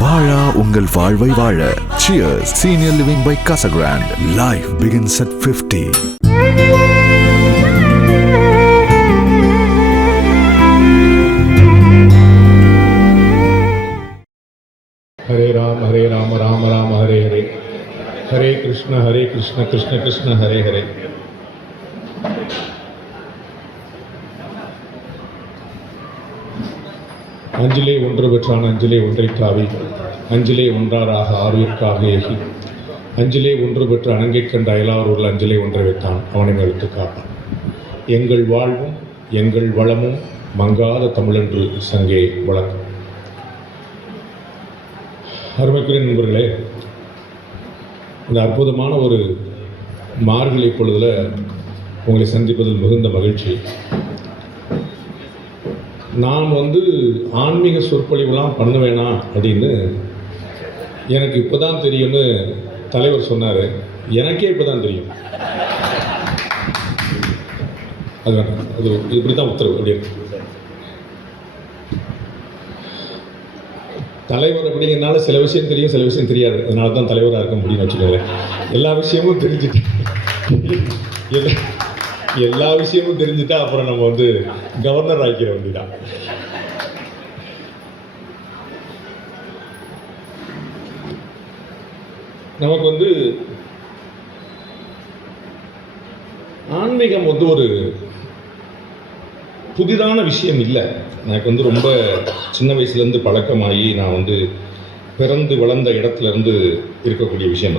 வாழா உங்கள் வாழ்வை வாழ. Cheers! Senior Living by Casa Grande. Life begins at 50. हरे राम राम राम हरे हरे. हरे कृष्ण कृष्ण कृष्ण हरे हरे. அஞ்சிலே ஒன்று பெற்றான் அஞ்சிலே ஒன்றை காவி அஞ்சிலே ஒன்றாராக ஆர்விற்காக ஏகி அஞ்சிலே ஒன்று பெற்ற அணங்கை கண்ட அயலாரூரில் அஞ்சிலே ஒன்றை வைத்தான் அவனை எடுத்து காப்பான். எங்கள் வாழ்வும் எங்கள் வளமும் மங்காத தமிழென்று சங்கே வழக்கம். அருமைக்குரிய நண்பர்களே, இந்த அற்புதமான ஒரு மார்கழி பொழுதில் உங்களை சந்திப்பதில் மிகுந்த மகிழ்ச்சி. நான் ஆன்மீக சொற்பொழிவுலாம் பண்ணுவேனா அப்படின்னு எனக்கு இப்போ தான் தெரியும்னு தலைவர் சொன்னார். எனக்கே இப்போ தான் தெரியும். அது வேண்டாம், அது இப்படி தான் உத்தரவு. அப்படி தலைவர் அப்படிங்கிறனால சில விஷயம் தெரியும், சில விஷயம் தெரியாது. அதனால தான் தலைவராக இருக்க முடியும்னு வச்சுக்கோங்களேன். எல்லா விஷயமும் தெரிஞ்சுட்டு எல்லா விஷயமும் தெரிஞ்சுட்டா அப்புறம் நம்ம கவர்னர் ஆக்கிற வேண்டியதான். நமக்கு ஆன்மீகம் ஒரு புதிதான விஷயம் இல்லை. எனக்கு ரொம்ப சின்ன வயசுலேருந்து பழக்கமாகி நான் பிறந்து வளர்ந்த இடத்துலேருந்து இருக்கக்கூடிய விஷயம்.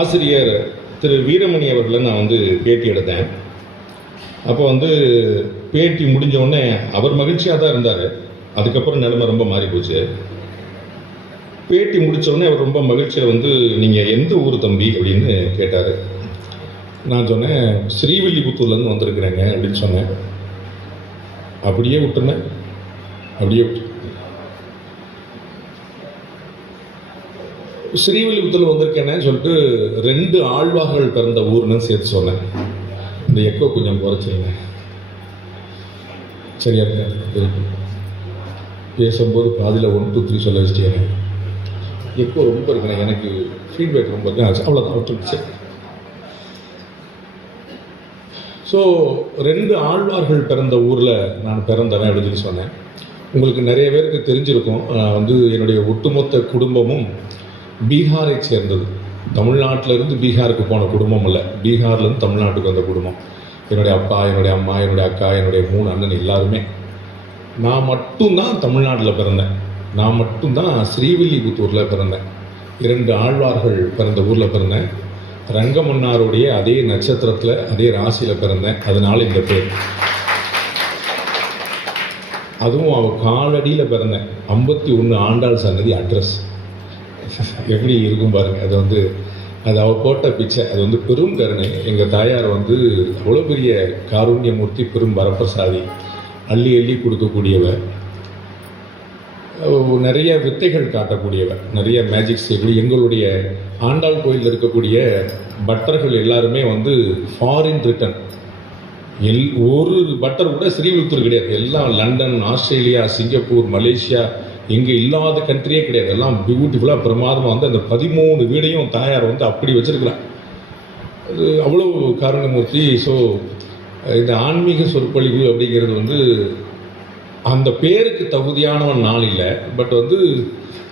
ஆசிரியர் திரு வீரமணி அவர்களை நான் பேட்டி எடுத்தேன். அப்போ பேட்டி முடிஞ்சவுடனே அவர் மகிழ்ச்சியாக தான் இருந்தார். அதுக்கப்புறம் நிலைமை ரொம்ப மாறி போச்சு. பேட்டி முடித்தவுடனே அவர் ரொம்ப மகிழ்ச்சியில் நீங்கள் எந்த ஊர் தம்பி அப்படின்னு கேட்டார். நான் சொன்னேன், ஸ்ரீவில்லிபுத்தூர்லேருந்து வந்திருக்கிறேங்க அப்படின்னு சொன்னேன். அப்படியே விட்டுருந்தேன். ஸ்ரீவில்லிபுத்தூர் வந்திருக்கேன்னு சொல்லிட்டு 2 ஆழ்வார்கள் பிறந்த ஊர்னு சேர்த்து சொன்னேன். இந்த எக்கோ கொஞ்சம் குறைச்சிருங்க. சரியா இருக்கு? பேசும்போது பாதியில் 1 2 3 சொல்ல வச்சுட்டேன். எக்கோ ரொம்ப இருக்குண்ணே, எனக்கு ஃபீட்பேக் ரொம்ப இருக்கு. அவ்வளோதான் விட்டுருச்சு. ஸோ 2 ஆழ்வார்கள் பிறந்த ஊரில் நான் பிறந்தவன் அப்படின்னு சொல்லி சொன்னேன். உங்களுக்கு நிறைய பேருக்கு தெரிஞ்சிருக்கும். என்னுடைய ஒட்டுமொத்த குடும்பமும் பீகாரை சேர்ந்தது. தமிழ்நாட்டிலேருந்து பீகாருக்கு போன குடும்பம் இல்லை, பீகார்லேருந்து தமிழ்நாட்டுக்கு வந்த குடும்பம். என்னுடைய அப்பா, என்னுடைய அம்மா, என்னுடைய அக்கா, என்னுடைய 3 அண்ணன் எல்லாருமே. நான் மட்டும்தான் தமிழ்நாட்டில் பிறந்தேன். நான் மட்டும்தான் ஸ்ரீவில்லிபுத்தூரில் பிறந்தேன். 2 ஆழ்வார்கள் பிறந்த ஊரில் பிறந்தேன். ரங்கமன்னாருடைய அதே நட்சத்திரத்தில் அதே ராசியில் பிறந்தேன். அதனால் இந்த பேர். அதுவும் அவள் காலடியில் பிறந்தேன். 51 ஆண்டாள் சன்னதி அட்ரஸ் எப்படி இருக்கும் பாருங்கள். அது அவள் போட்ட பிச்சை. அது பெரும் கருணை. எங்கள் தாயார் அவ்வளோ பெரிய காருண்யமூர்த்தி, பெரும் வரப்பிரசாதி, அள்ளி அள்ளி கொடுக்கக்கூடியவர், நிறைய வித்தைகள் காட்டக்கூடியவர், நிறைய மேஜிக் செய்யக்கூடிய. எங்களுடைய ஆண்டாள் கோயிலில் இருக்கக்கூடிய பட்டர்கள் எல்லாருமே ஃபாரின் ரிட்டன். ஒரு பட்டர் கூட ஸ்ரீவில்லிபுத்தூர் கிடையாது. எல்லாம் லண்டன், ஆஸ்திரேலியா, சிங்கப்பூர், மலேசியா, இங்கே இல்லாத கண்ட்ரியே கிடையாது. எல்லாம் பியூட்டிஃபுல்லாக பிரமாதமாக அந்த 13 வீடையும் தாயார் அப்படி வச்சுருக்கிறார். அது அவ்வளோ காருண்யமூர்த்தி. ஸோ இந்த ஆன்மீக சொற்பொழிவு அப்படிங்கிறது அந்த பேருக்கு தகுதியானவன் நாள் இல்லை. பட்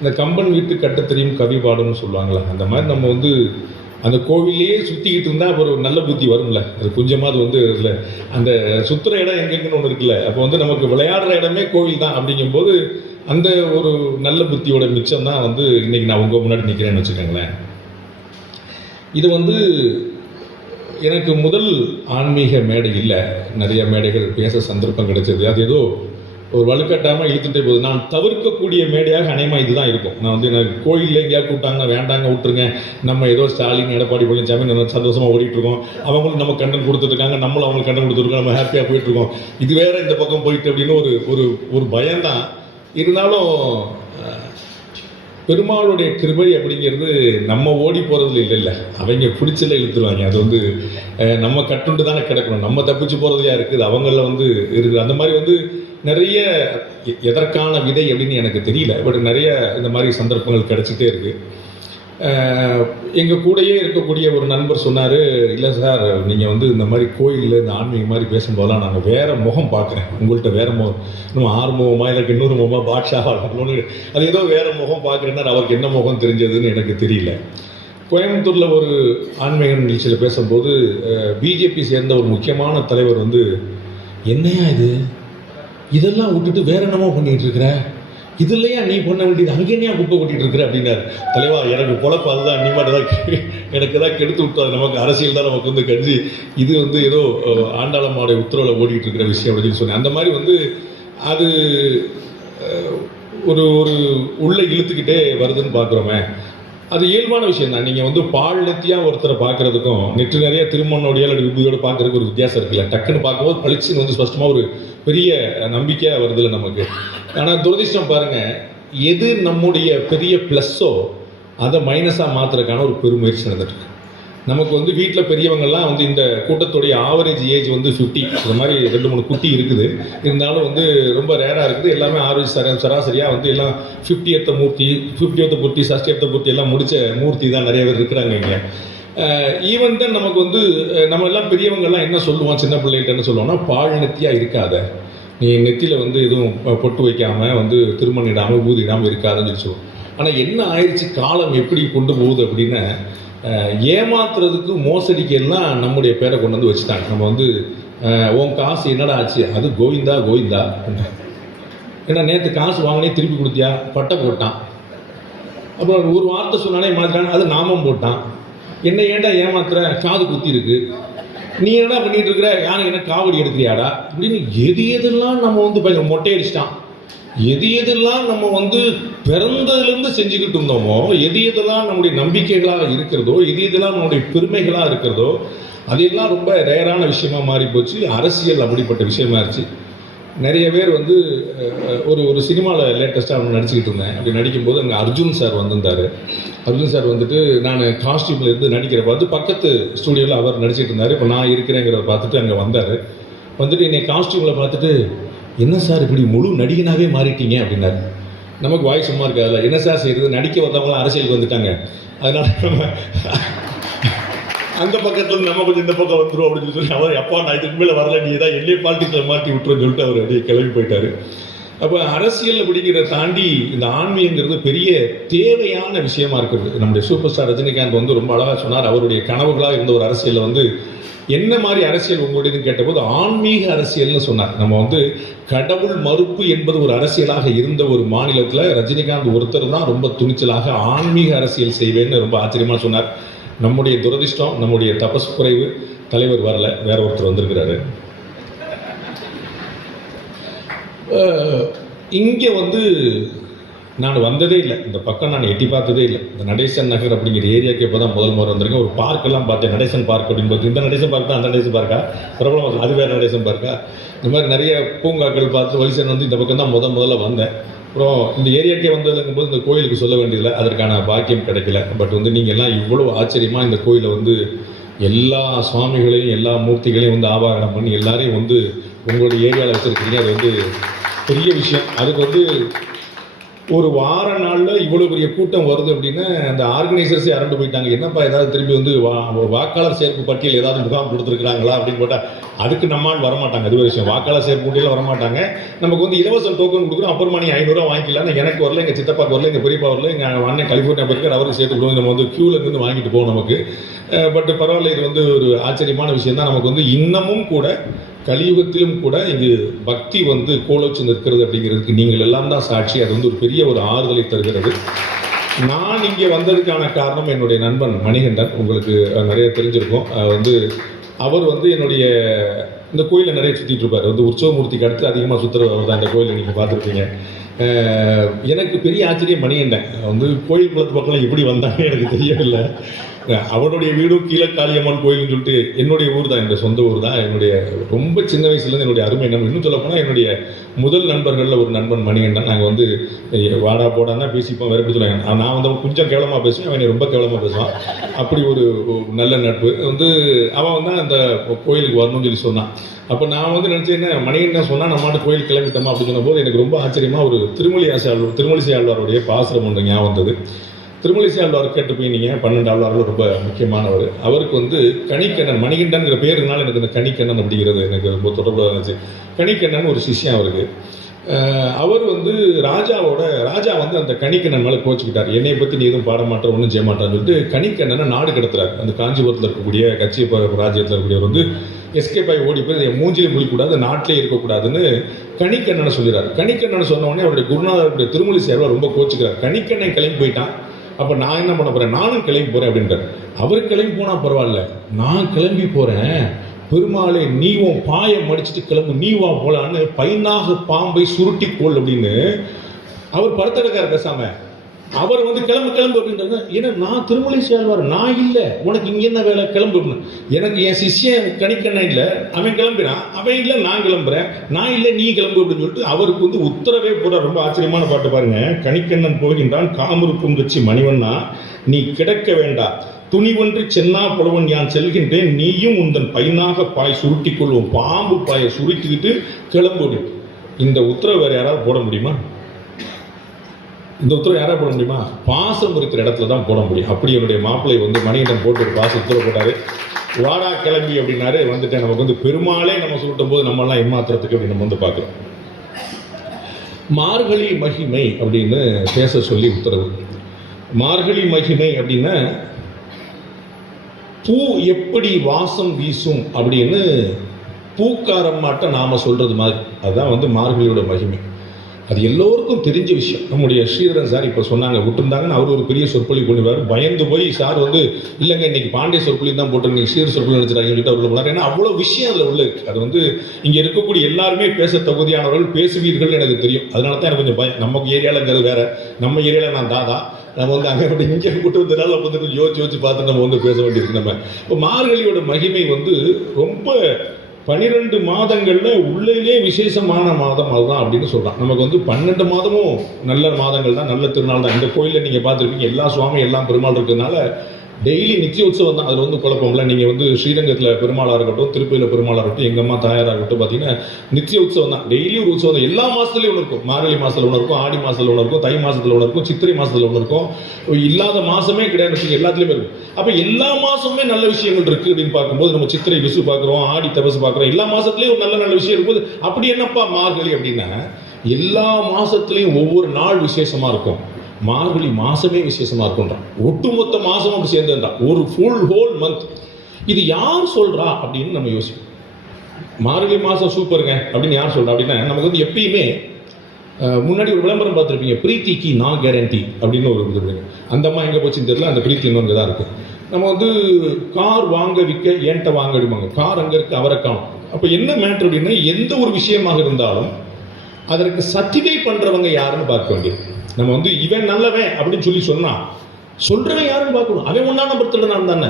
இந்த கம்பன் வீட்டு கட்ட தெரியும் கவி பாடும்னு சொல்லுவாங்களே, அந்த மாதிரி நம்ம அந்த கோவிலையே சுற்றிக்கிட்டு இருந்தால் அப்புறம் ஒரு நல்ல புத்தி வரும்ல. அது கொஞ்சமாவது இல்லை, அந்த சுற்றுற இடம் எங்கெங்கன்னு ஒன்று இருக்குல்ல. அப்போ நமக்கு விளையாடுற இடமே கோவில் தான். அப்படிங்கும்போது அந்த ஒரு நல்ல புத்தியோட மிச்சம் தான் இன்றைக்கி நான் உங்கள் முன்னாடி நிற்கிறேன்னு வச்சுக்கோங்களேன். இது எனக்கு முதல் ஆன்மீக மேடை இல்லை. நிறைய மேடைகள் பேச சந்தர்ப்பம் கிடைச்சது. அது ஏதோ ஒரு வலுக்கட்டாமல் இழுத்துட்டே போகுது. நான் தவிர்க்கக்கூடிய மேடையாக அநேகமாக இதுதான் இருக்கும். நான் எனக்கு கோயிலில் எங்கேயாவது கூப்பிட்டாங்கன்னா வேண்டாங்க விட்டுருங்க, நம்ம ஏதோ ஸ்டாலின், எடப்பாடி பழனிசாமி நம்ம சந்தோஷமாக ஓடிட்டுருக்கோம், அவங்களும் நம்ம கண்டன் கொடுத்துட்ருக்காங்க, நம்மளும் அவங்களுக்கு கண்டன் கொடுத்துருக்கோம், நம்ம ஹாப்பியாக போயிட்டுருக்கோம். இது வேறு இந்த பக்கம் போயிட்டு அப்படின்னு ஒரு பயம்தான். இருந்தாலும் பெருமாளுடைய கிருபை அப்படிங்கிறது நம்ம ஓடி போகிறதுல இல்லைல்ல, அவங்க பிடிச்சல இழுத்துருவாங்க. அது நம்ம கட்டுண்டு தானே கிடக்கணும், நம்ம தப்பிச்சு போகிறதுலையா இருக்குது, அவங்களில் இருக்குது. அந்த மாதிரி நிறைய எதற்கான விதை அப்படின்னு எனக்கு தெரியல. பட் நிறைய இந்த மாதிரி சந்தர்ப்பங்கள் கிடைச்சிட்டே இருக்குது. எங்கள் கூடயே இருக்கக்கூடிய ஒரு நண்பர் சொன்னார், இல்லை சார் நீங்கள் வந்து இந்த மாதிரி கோயிலில் இந்த ஆன்மீக மாதிரி பேசும்போதெல்லாம் நாங்கள் வேறு முகம் பார்க்குறேன், உங்கள்கிட்ட வேறு முகம், இன்னும் 6 முகமாக இல்லை இன்னொரு முகமாக பாட்ஷாவாக அது ஏதோ வேறு முகம் பார்க்குறேன்னா அவருக்கு என்ன முகம் தெரிஞ்சதுன்னு எனக்கு தெரியல. கோயம்புத்தூரில் ஒரு ஆன்மீக நிகழ்ச்சியில் பேசும்போது பிஜேபி சேர்ந்த ஒரு முக்கியமான தலைவர் வந்து, என்னையா இது, இதெல்லாம் விட்டுட்டு வேற என்னமோ பண்ணிகிட்டு இருக்கிற, இதுலையா நீ பண்ண வேண்டியது, அங்கே என்னையா குப்பை கொட்டிகிட்டு இருக்கிற அப்படின்னாரு. தலைவா எனக்கு பொழப்பு அதுதான், நீ மட்டும் தான் எனக்கு தான் கெடுத்து விட்டாது, நமக்கு அரசியல் தான் நமக்கு வந்து கட்சி, இது வந்து ஏதோ ஆண்டாளம்மாவுடைய உத்தரவில் ஓடிட்டு இருக்கிற விஷயம் அப்படின்னு சொன்னேன். அந்த மாதிரி வந்து அது ஒரு ஒரு உள்ளே இழுத்துக்கிட்டே வருதுன்னு பார்க்குறோமே, அது இயல்பான விஷயம் தான். நீங்கள் வந்து பால் நெத்தியாக ஒருத்தரை பார்க்குறதுக்கும் நெற்று நிறைய திருமணோடைய அல்லது விபூதியோடு பார்க்குறதுக்கு ஒரு வித்தியாசம் இருக்குல்ல. டக்குன்னு பார்க்கும்போது பளிச்சுன்னு வந்து ஸ்பஷ்டமாக ஒரு பெரிய நம்பிக்கையாக வருதில்ல நமக்கு. ஆனால் துரதிர்ஷ்டம் பாருங்கள், எது நம்முடைய பெரிய ப்ளஸ்ஸோ அதை மைனஸாக மாற்றுறதுக்கான ஒரு பெருமுயற்சி நடந்துட்டு. நமக்கு வந்து வீட்டில் பெரியவங்கள்லாம் வந்து இந்த கூட்டத்துடைய ஆவரேஜ் ஏஜ் வந்து 50, இந்த மாதிரி 2-3 குட்டி இருக்குது. இருந்தாலும் வந்து ரொம்ப ரேராக இருக்குது. எல்லாமே ஆவரேஜ் சராசரியாக வந்து எல்லாம் 50th மூர்த்தி, 50th பூர்த்தி, 60th பூர்த்தி எல்லாம் முடித்த மூர்த்தி தான் நிறைய பேர் இருக்கிறாங்க இங்கே. ஈவன் தான் நமக்கு வந்து நம்ம எல்லாம் பெரியவங்கள்லாம் என்ன சொல்லுவோம், சின்ன பிள்ளைகிட்ட என்ன சொல்லுவோம்னா, பால் நெத்தியாக இருக்காத, நீ நெத்தியில் வந்து எதுவும் பொட்டு வைக்காமல் வந்து திருமணிடாமல் ஊதிடாமல் இருக்காதுன்னு சொல்லுவோம். ஆனால் என்ன ஆயிடுச்சு, காலம் எப்படி கொண்டு போகுது அப்படின்னா, ஏமாத்துறதுக்கு மோசடிக்கு எல்லாம் நம்முடைய பேரை கொண்டு வந்து வச்சுட்டாங்க. நம்ம வந்து உன் காசு என்னடா ஆச்சு, அது கோவிந்தா கோவிந்தா, ஏன்னா நேற்று காசு வாங்கினே திருப்பி கொடுத்தியா, பட்டை போட்டான், அப்புறம் ஒரு வார்த்தை சொன்னாலே மாத்திரான், அது நாமம் போட்டான், என்ன ஏன்டா ஏமாத்துற, காது குத்தி இருக்கு, நீ என்னடா பண்ணிட்டு இருக்கிற, யாரும் என்ன காவடி எடுக்கிறியாடா அப்படின்னு எது எதெல்லாம் நம்ம வந்து மொட்டை அடிச்சிட்டான். எது எதெல்லாம் நம்ம வந்து பிறந்ததுலேருந்து செஞ்சுக்கிட்டு இருந்தோமோ, எது எதெல்லாம் நம்முடைய நம்பிக்கைகளாக இருக்கிறதோ, எது எதெல்லாம் நம்முடைய பெருமைகளாக இருக்கிறதோ, அதெல்லாம் ரொம்ப ரேரான விஷயமா மாறி போச்சு. அரசியல் அப்படிப்பட்ட விஷயமா இருந்துச்சு. நிறைய பேர் வந்து ஒரு சினிமாவில் லேட்டஸ்ட்டாக அவன் நடிச்சுக்கிட்டு இருந்தேன். அப்படி நடிக்கும்போது அங்கே அர்ஜுன் சார் வந்திருந்தார். அர்ஜுன் சார் வந்துட்டு நான் காஸ்டியூமில் இருந்து நடிக்கிற பார்த்து பக்கத்து ஸ்டூடியோவில் அவர் நடிச்சிட்டு இருந்தார். இப்போ நான் இருக்கிறேங்கிறத பார்த்துட்டு அங்கே வந்தார். வந்துட்டு என்னை காஸ்டியூமில் பார்த்துட்டு, என்ன சார் இப்படி முழு நடிகனாகவே மாறிட்டீங்க அப்படின்னாரு. நமக்கு வாய் சும்மா இருக்காதுல்ல, என்ன சார் செய்கிறது, நடிக்க வந்தவங்களாம் அரசியலுக்கு வந்துட்டாங்க, அதனால் நம்ம அந்த பக்கத்தில் நம்ம கொஞ்சம் இந்த பக்கம் வந்துடும் அப்படின்னு சொல்லி அவர், அப்பா நான் இதுக்கு மேலே வரல, நீ தான் என்னை பாலிட்டிக்ஸில் மாற்றி விட்டுருன்னு சொல்லிட்டு அவர் அப்படியே கிளம்பி போயிட்டார். அப்போ அரசியல் அப்படிங்கிறத தாண்டி இந்த ஆன்மீகங்கிறது பெரிய தேவையான விஷயமா இருக்கிறது. நம்முடைய சூப்பர் ஸ்டார் ரஜினிகாந்த் வந்து ரொம்ப அழகாக சொன்னார். அவருடைய கனவுகளாக இருந்த ஒரு அரசியலில் வந்து என்ன மாதிரி அரசியல் உங்களுடையதுன்னு கேட்டபோது ஆன்மீக அரசியல்னு சொன்னார். நம்ம வந்து கடவுள் மறுப்பு என்பது ஒரு அரசியலாக இருந்த ஒரு மாநிலத்தில் ரஜினிகாந்த் ஒருத்தர் தான் ரொம்ப துணிச்சலாக ஆன்மீக அரசியல் செய்வேன்னு ரொம்ப ஆச்சரியமாக சொன்னார். நம்முடைய துரதிர்ஷ்டம், நம்முடைய தபசு குறைவு, தலைவர் வரல, வேற ஒருத்தர் வந்திருக்கிறாரு. இங்கே வந்து நான் வந்ததே இல்லை, இந்த பக்கம் நான் எட்டி பார்த்ததே இல்லை. இந்த நடேசன் நகர் அப்படிங்கிற ஏரியாவுக்கு இப்போ தான் முதல் முறை வந்திருக்கேன். ஒரு பார்க்கெல்லாம் பார்த்தேன், நடேசன் பார்க் அப்படின்னு பார்த்து, இந்த நடேசன் பார்க் தான் அந்த நடேசன் பார்க்கா, பிரபலம் அது வேறு நடேசன் பார்க்கா, இந்த மாதிரி நிறைய பூங்காக்கள் பார்த்து வலிசன் வந்து இந்த பக்கம் தான் முதல்ல வந்தேன். அப்புறம் இந்த ஏரியாக்கே வந்ததுங்கும்போது இந்த கோயிலுக்கு சொல்ல வேண்டியதில்லை, அதற்கான பாக்கியம் கிடைக்கல. பட் வந்து நீங்கள் எல்லாம் இவ்வளோ ஆச்சரியமாக இந்த கோயிலை வந்து எல்லா சுவாமிகளையும் எல்லா மூர்த்திகளையும் வந்து ஆவாகனம் பண்ணி எல்லாரையும் வந்து உங்களுடைய ஏரியாவில் வச்சுருக்கீங்க. அது வந்து பெரிய விஷயம். அதுக்கு வந்து ஒரு வார நாளில் இவ்வளோ பெரிய கூட்டம் வருது அப்படின்னா அந்த ஆர்கனைசர்ஸே அரண்டு போயிட்டாங்க. என்னப்பா ஏதாவது திரும்பி வந்து வாக்காளர் சேர்ப்பு பட்டியல் ஏதாவது முகாம் கொடுத்துருக்குறாங்களா அப்படின்னு போட்டால் அதுக்கு நம்மால் வரமாட்டாங்க. அது ஒரு விஷயம். வாக்காளர் சேர்ப்பு பட்டியலில் வரமாட்டாங்க. நமக்கு வந்து இலவச டோக்கன் கொடுக்குறோம், அப்புறமா நீ 500 வாங்கிக்கலாம். எனக்கு வரல, எங்கள் சித்தப்பாக்கு வரல, எங்கள் பெரியப்பா வரல, எங்கள் அண்ணன் கலிஃபோர்னியா போயிருக்கார், அவருக்கு சேர்த்து கொடுங்க. நம்ம வந்து க்யூவில் இருந்து வாங்கிட்டு போவோம் நமக்கு. பட் பரவாயில்ல, இது வந்து ஒரு ஆச்சரியமான விஷயம் தான். நமக்கு வந்து இன்னமும் கூட கலியுகத்திலும் கூட இங்கு பக்தி வந்து கோலோச்சு நிற்கிறது அப்படிங்கிறதுக்கு நீங்கள் எல்லாம் தான் சாட்சி. அது வந்து ஒரு பெரிய ஒரு ஆறுதலை தருகிறது. நான் இங்கே வந்ததுக்கான காரணம் என்னுடைய நண்பன் மணிகண்டன், உங்களுக்கு நிறைய தெரிஞ்சிருக்கும். வந்து அவர் வந்து என்னுடைய இந்த கோயிலை நிறைய சுற்றிட்டு இருப்பார். வந்து உற்சவமூர்த்திக்கு அடுத்து அதிகமாக சுற்றுறவர் தான் இந்த கோயிலை நீங்கள் பார்த்துருப்பீங்க. எனக்கு பெரிய ஆச்சரியம், மணிகண்டன் வந்து கோயில் குளத்து பக்கம் எப்படி வந்தாங்க எனக்கு தெரியவில்லை. அவனுடைய வீடும் கீழக்காளியம்மன் கோயில்னு சொல்லிட்டு என்னுடைய ஊர் தான், என்னுடைய சொந்த ஊர் தான். என்னுடைய ரொம்ப சின்ன வயசுலேருந்து என்னுடைய அருமை நண்பன், இன்னும் சொல்லப்போனால் என்னுடைய முதல் நண்பர்களில் ஒரு நண்பன் மணிகண்டன். நாங்கள் வந்து வாடா போடான்னு தான் பேசிப்போம், வேறு எப்படி சொல்லுவாங்க. நான் வந்து கொஞ்சம் கேவலமாக பேசுவேன், அவன் ரொம்ப கேவலமாக பேசுவான். அப்படி ஒரு நல்ல நட்பு வந்து. அவன் வந்து அந்த கோயிலுக்கு வரணும்னு சொல்லி சொன்னான். அப்போ நான் வந்து நினச்சேன், மணிகண்டன் சொன்னால் நம்ம மாட்டு கோயில் கிளம்பிட்டோமா அப்படின்னு சொன்னபோது எனக்கு ரொம்ப ஆச்சரியமாக ஒரு திருமலிசை ஆழ்வாருடைய பாசுரம் ஒன்று ஞாபகம் வந்தது. திருமலிசை ஆழ்வார் கேட்டு போய் நீங்கள் 12 ஆழ்வார்கள் ரொம்ப முக்கியமானவர். அவருக்கு வந்து கணிக்கண்ணன், மணிகண்டன்கிற பேருனால எனக்கு இந்த கணிக்கண்ணன் அப்படிங்கிறது எனக்கு ரொம்ப தொடர்புடைய இருந்துச்சு. கணிக்கண்ணன் ஒரு சிஷ்யம் அவருக்கு. அவர் வந்து ராஜா வந்து அந்த கணிக்கண்ணன் மேலே கோச்சிக்கிட்டார். என்னை பற்றி நீ எதுவும் பாட மாட்டேன், ஒன்றும் செய்ய மாட்டான்னு சொல்லிட்டு கணிக்கண்ணனை நாடு கடத்துறாரு. அந்த காஞ்சிபுரத்தில் இருக்கக்கூடிய கட்சியை ராஜ்யத்தில் இருக்கக்கூடியவர் வந்து எஸ்கேப் ஆகி ஓடி போய் மூஞ்சிலே முடிக்கூடாது, நாட்டிலே இருக்கக்கூடாதுன்னு கணிக்கண்ணனை சொல்லிடுறாரு. கணிக்கண்ணனை சொன்ன உடனே அவருடைய குருநாதருடைய திருமலிசை ஆழ்வார் ரொம்ப கோச்சிக்கிறார். கணிக்கண்ணன் கிளம்பி போயிட்டான், அப்போ நான் என்ன பண்ண போகிறேன், நானும் கிளம்பி போகிறேன் அப்படின்றார். அவர் கிளம்பி போனால் பரவாயில்ல, நான் கிளம்பி போகிறேன், பெருமாளே நீ உன் பாயம் மடிச்சுட்டு கிளம்பு, நீ வா போலான்னு பைனாக பாம்பை சுருட்டி கோல் அப்படின்னு அவர் படுத்தெடுக்கார் பேசாம. அவர் வந்து கிளம்பு அப்படின்றாங்க. ஏன்னா நான் திருமலிசை ஆழ்வார், நான் இல்லை, உனக்கு இங்கே என்ன வேலை, கிளம்பு. எனக்கு என் சிஷ்யன் கணிக்கண்ணன் இல்லை, அவன் கிளம்பினான், அவன் இல்லை நான் கிளம்புறேன், நான் இல்லை நீ கிளம்பு அப்படின்னு சொல்லிட்டு அவருக்கு வந்து உத்தரவே போட. ரொம்ப ஆச்சரியமான பாட்டு பாருங்க. கணிக்கண்ணன் போகின்றான் காமருக்கும் வச்சு மணிவண்ணா நீ கிடக்க வேண்டாம், துணிவன்று சென்னா புலவன் யான் செல்கின்றேன், நீயும் உந்தன் பைனாக பாய் சுருட்டி கொள்வோம், பாம்பு பாயை சுருட்டிக்கிட்டு கிளம்பு. இந்த உத்தரவு வேறு யாராவது போட முடியுமா? இந்த உத்தரவு யாராவது போட முடியுமா? பாசம் இருக்கிற இடத்துல தான் போட முடியும். அப்படி என்னுடைய மாப்பிள்ளை வந்து மணிகண்டன் போட்டு ஒரு பாசம் உத்தரவு போட்டாரு. வாடா கிளம்பி அப்படின்னாரு. வந்துட்டேன். நமக்கு வந்து பெருமாளே நம்ம சுருட்டும் போது நம்மளாம் ஏமாத்துறதுக்கு அப்படின்னு நம்ம வந்து பார்க்குறோம். மார்கழி மகிமை அப்படின்னு பேச சொல்லி உத்தரவு. மார்கழி மகிமை அப்படின்னா பூ எப்படி வாசம் வீசும் அப்படின்னு பூக்காரம்மாட்ட நாம சொல்றது மாதிரி, அதுதான் வந்து மார்கழியோட மகிமை. அது எல்லோருக்கும் தெரிஞ்ச விஷயம். நம்முடைய ஸ்ரீதரன் சார் இப்போ சொன்னாங்க, விட்டுருந்தாங்கன்னு அவர் ஒரு பெரிய சொற்பொழிவு பண்ணுவார். பயந்து போய் சார் வந்து இல்லைங்க இன்னைக்கு பாண்டிய சொற்பொழிவு தான் போட்டு நீங்கள் ஸ்ரீதர் சொற்பொழிவு நினைச்சிட்டாங்க சொல்லிட்டு அவர் போனார். ஏன்னா அவ்வளோ விஷயம் அதில் உள்ள இருக்குது. அது வந்து இங்கே இருக்கக்கூடிய எல்லாருமே பேச தகுதியானவர்கள், பேசுவீர்கள் எனக்கு தெரியும். அதனால தான் எனக்கு கொஞ்சம் பயம். நமக்கு ஏரியாவிலங்கிறது வேற, நம்ம ஏரியாவில் நான் தாதா, நம்ம வந்து அங்கே அப்படி இங்கே கூட்டு வந்ததுனால வந்து கொஞ்சம் யோசிச்சு பார்த்து நம்ம வந்து பேச வேண்டியிருக்கு. நம்ம இப்போ மார்கழியோட மகிமை வந்து ரொம்ப 12 மாதங்களில் உள்ளே விசேஷமான மாதம் அதுதான் அப்படின்னு சொல்கிறான். நமக்கு வந்து 12 மாதமும் நல்ல மாதங்கள் தான், நல்ல திருநாள் தான். இந்த கோயிலில் நீங்கள் பார்த்துருப்பீங்க, எல்லா சுவாமி எல்லாம் பெருமாள் இருக்கிறதுனால டெய்லி நித்திய உற்சவம் தான். அதில் வந்து குழப்பம்ல. நீங்கள் வந்து ஸ்ரீரங்கத்தில் பெருமாளாக இருக்கட்டும், திருப்பதியில் பெருமாளாக இருக்கட்டும், எங்கள் அம்மா தாயாராக இருக்கட்டும், பார்த்தீங்கன்னா நித்திய உற்சவம் தான். டெய்லி ஒரு உற்சவம் தான். எல்லா மாதத்துலேயும் ஒன்று இருக்கும். மார்கழி மாதத்தில் ஒன்று இருக்கும், ஆடி மாதத்தில் ஒன்று இருக்கும், தை மாதத்தில் ஒன்று இருக்கும், சித்திரை மாதத்தில் ஒன்று இருக்கும். இல்லாத மாதமே கிடையாது, எல்லாத்துலேயுமே இருக்கும். அப்போ எல்லா மாதமுமே நல்ல விஷயங்கள் இருக்குது அப்படின்னு பார்க்கும்போது நம்ம சித்திரை விசு பார்க்குறோம், ஆடி தபசு பார்க்குறோம். எல்லா மாதத்துலேயும் ஒரு நல்ல நல்ல விஷயம் இருக்கும்போது அப்படி என்னப்பா மார்கழி அப்படின்னா எல்லா மாதத்துலேயும் ஒவ்வொரு நாள் விசேஷமாக இருக்கும். மார்கழி மாசமே விசேஷமா இருக்குன்றான். ஒட்டுமொத்த மாசம் அப்படி சேர்ந்துன்றான், ஒரு ஃபுல் ஹோல் மந்த். இது யார் சொல்றா அப்படின்னு நம்ம யோசிப்போம். மார்கழி மாசம் சூப்பருங்க அப்படின்னு யார் சொல்றா அப்படின்னா, நமக்கு வந்து எப்பயுமே முன்னாடி ஒரு விளம்பரம் பார்த்துருப்பீங்க, பிரீத்திக்கு நான் கேரண்டி அப்படின்னு ஒரு இது. அந்த அம்மா எங்கே போச்சுன்னு தெரியல, அந்த பிரீத்தி இன்னொன்று தான் இருக்கு. நம்ம வந்து கார் வாங்க விற்க ஏன்ட்ட வாங்க அடிப்பாங்க, கார் அங்கே இருக்கு அவரை காணும். அப்போ என்ன மேட்ரு அப்படின்னா, எந்த ஒரு விஷயமாக இருந்தாலும் அதற்கு சர்டிஃபை பண்றவங்க யாருன்னு பார்க்க வேண்டியது. நம்ம வந்து இவன் நல்லவன் அப்படின்னு சொல்லி சொன்னா சொல்றவன் யாருன்னு பார்க்கணும். அவன் 1ஆம் நம்பர் திருடனான் தானே.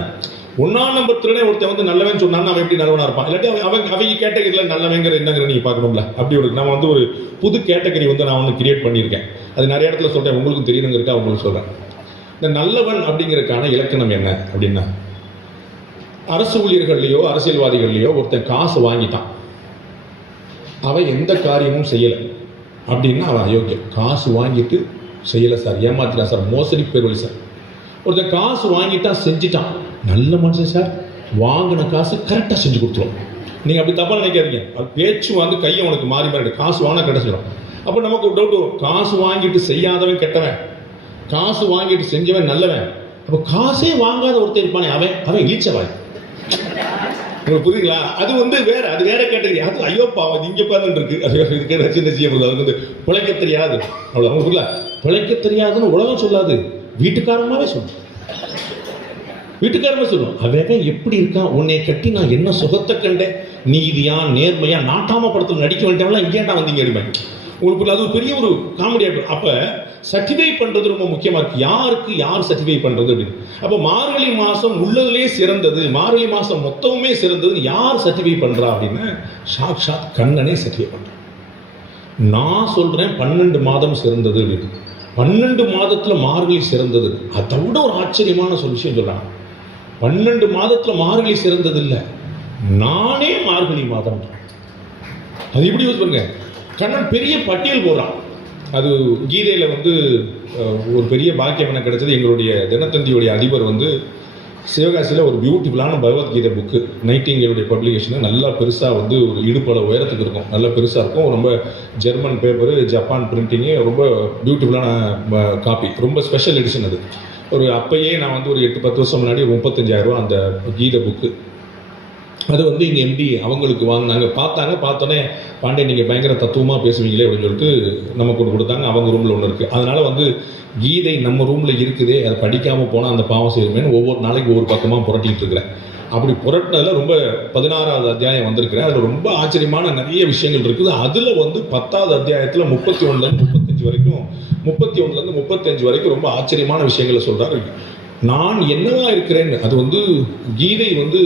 1ஆம் நம்பர் திருடன் ஒருத்தன் வந்து நல்லவன் சொன்னான்னு அவன் எப்படி நல்லவனா இருப்பான்? இல்லாட்டி அவங்க கேட்டகரியில் நல்லவங்கிற என்னங்கிற நீங்க பார்க்கணும்ல. அப்படி ஒரு நம்ம வந்து ஒரு புது கேட்டகரி வந்து நான் வந்து கிரியேட் பண்ணியிருக்கேன். அது நிறைய இடத்துல சொல்றேன், உங்களுக்கும் தெரியணுங்கிறக்கா உங்களுக்கு சொல்றேன். இந்த நல்லவன் அப்படிங்கிறதுக்கான இலக்கணம் என்ன அப்படின்னா, அரசு ஊழியர்கள்லையோ அரசியல்வாதிகள்லையோ ஒருத்தன் காசு வாங்கிட்டான், அவன் எந்த காரியமும் செய்யலை அப்படின்னா அவன் அயோக்கியம். காசு வாங்கிட்டு செய்யலை சார், ஏமாத்திட்டான் சார், மோசடி பேர்வழி சார். ஒருத்தன் காசு வாங்கிட்டா செஞ்சுட்டான், நல்ல மனுஷன் சார், வாங்கின காசு கரெக்டாக செஞ்சு கொடுத்துருவோம். நீங்கள் அப்படி தப்பாக நினைக்காதீங்க. பேச்சு வந்து கையை உனக்கு மாறி மாறிடு. காசு வாங்கினா கரெக்டாக செய்யணும். அப்போ நமக்கு ஒரு டவுட் வரும், காசு வாங்கிட்டு செய்யாதவன் கெட்டவன், காசு வாங்கிட்டு செஞ்சவன் நல்லவன். அப்போ காசே வாங்காத ஒருத்தர் இருப்பானே அவன் இழிச்சவன். உங்களுக்கு புரியுங்களா? அது வந்து வேற, அது வேற கேட்டகரி. அது ஐயோ பாவம் இங்கே பார்த்துட்டு இருக்கு, அது இதுக்கு என்ன செய்யப்படுது, அதுக்கு வந்து பிழைக்க தெரியாது. அவ்வளோ அவங்க பிழைக்க தெரியாதுன்னு உலகம் சொல்லாது, வீட்டுக்காரமாவே சொல்லும். வீட்டுக்காரமே சொல்லும், அவன் எப்படி இருக்கான், உன்னை கட்டி நான் என்ன சுகத்தை கண்டேன், நீதியா நேர்மையா நாட்டாம படத்தில் நடிக்க வேண்டியவங்களாம் இங்கேட்டா வந்தீங்க அடிமை. உங்களுக்கு அது ஒரு பெரிய ஒரு காமெடியாக இருக்கும். அப்போ சர்டிஃபை பண்றது ரொம்ப முக்கியமா இருக்கு. யாருக்கு யார் சர்டிஃபை பண்றது அப்படின்னு. அப்போ மார்கழி மாசம் உள்ளதுலேயே சிறந்தது, மார்கழி மாசம் மொத்தமுமே சிறந்தது யார் சர்டிஃபை பண்றா அப்படின்னா சாக்ஷாத் கண்ணனே சர்டிஃபை பண்றான். நான் சொல்றேன் 12 மாதம் சிறந்தது அப்படின்னு. 12 மாதத்துல மார்கழி சிறந்தது. அதை விட ஒரு ஆச்சரியமான விஷயம் சொல்றாங்க. 12 மாதத்துல மார்கழி சிறந்தது இல்லை, நானே மார்கழி மாதம். அது எப்படி யூஸ் பண்ணுங்க. கண்ணன் பெரிய பட்டியல் போடுறான். அது கீதையில் வந்து ஒரு பெரிய பாக்கியம் என்ன கிடைச்சது. எங்களுடைய தினத்தந்தியுடைய அதிபர் வந்து சிவகாசியில் ஒரு பியூட்டிஃபுல்லான பகவத்கீதை புக்கு, நைட்டிங்கேலுடைய பப்ளிகேஷனு, நல்லா பெருசாக வந்து ஒரு இடுப்பள உயரத்துக்கு இருக்கும், நல்லா பெருசாக இருக்கும், ரொம்ப ஜெர்மன் பேப்பரு, ஜப்பான் பிரிண்டிங்கு, ரொம்ப பியூட்டிஃபுல்லான காப்பி, ரொம்ப ஸ்பெஷல் எடிஷன். அது ஒரு அப்பயே நான் வந்து ஒரு 8-10 வருஷம் முன்னாடி 35,000 ரூபா அந்த கீதை புக்கு. அது வந்து இங்கே எம்டி அவங்களுக்கு வாங்கினாங்க. பார்த்தோன்னே பாண்டே நீங்கள் பயங்கர தத்துவமாக பேசுவீங்களே அப்படின்னு சொல்லிட்டு நமக்கு ஒன்று கொடுத்தாங்க. அவங்க ரூமில் ஒன்று இருக்குது. அதனால் வந்து கீதை நம்ம ரூமில் இருக்குதே, அதை படிக்காமல் போனால் அந்த பாவம் செய்யுமேனு ஒவ்வொரு நாளைக்கு ஒவ்வொரு பக்கமாக புரட்டிகிட்டு இருக்கிறேன். அப்படி புரட்டினதில் ரொம்ப 16வது அத்தியாயம் வந்திருக்கிறேன். அதில் ரொம்ப ஆச்சரியமான நிறைய விஷயங்கள் இருக்குது. அதில் வந்து 10வது அத்தியாயத்தில் 31லேருந்து 35 வரைக்கும், 31லேருந்து 35 வரைக்கும் ரொம்ப ஆச்சரியமான விஷயங்களை சொல்கிறார். நான் என்னவா இருக்கிறேன்னு, அது வந்து கீதை வந்து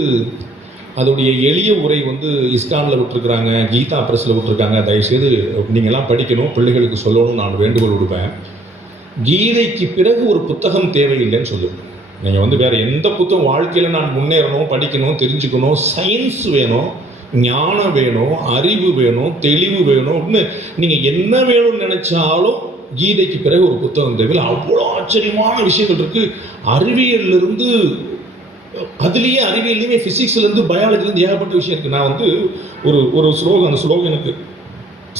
அதோடைய எளிய உரை வந்து இஸ்கானில் விட்டுருக்குறாங்க, கீதா பிரஸில் விட்டுருக்காங்க. தயவுசெய்து நீங்கள்லாம் படிக்கணும், பிள்ளைகளுக்கு சொல்லணும்னு நான் வேண்டுகோள் விடுப்பேன். கீதைக்கு பிறகு ஒரு புத்தகம் தேவையில்லைன்னு சொல்லுவேன். நீங்கள் வந்து வேறு எந்த புத்தகம், வாழ்க்கையில் நான் முன்னேறணும், படிக்கணும், தெரிஞ்சுக்கணும், சயின்ஸ் வேணும், ஞானம் வேணும், அறிவு வேணும், தெளிவு வேணும் அப்படின்னு நீங்கள் என்ன வேணும்னு நினச்சாலும் கீதைக்கு பிறகு ஒரு புத்தகம் தேவையில்லை. அவ்வளோ ஆச்சரியமான விஷயங்கள் இருக்குது. அறிவியலிருந்து, அதுலேயே அறிவியல்லையுமே ஃபிசிக்ஸ்லேருந்து பயாலஜிலேருந்து ஏகப்பட்ட விஷயம் இருக்குது. நான் வந்து ஒரு ஸ்லோகம், அந்த ஸ்லோகம் எனக்கு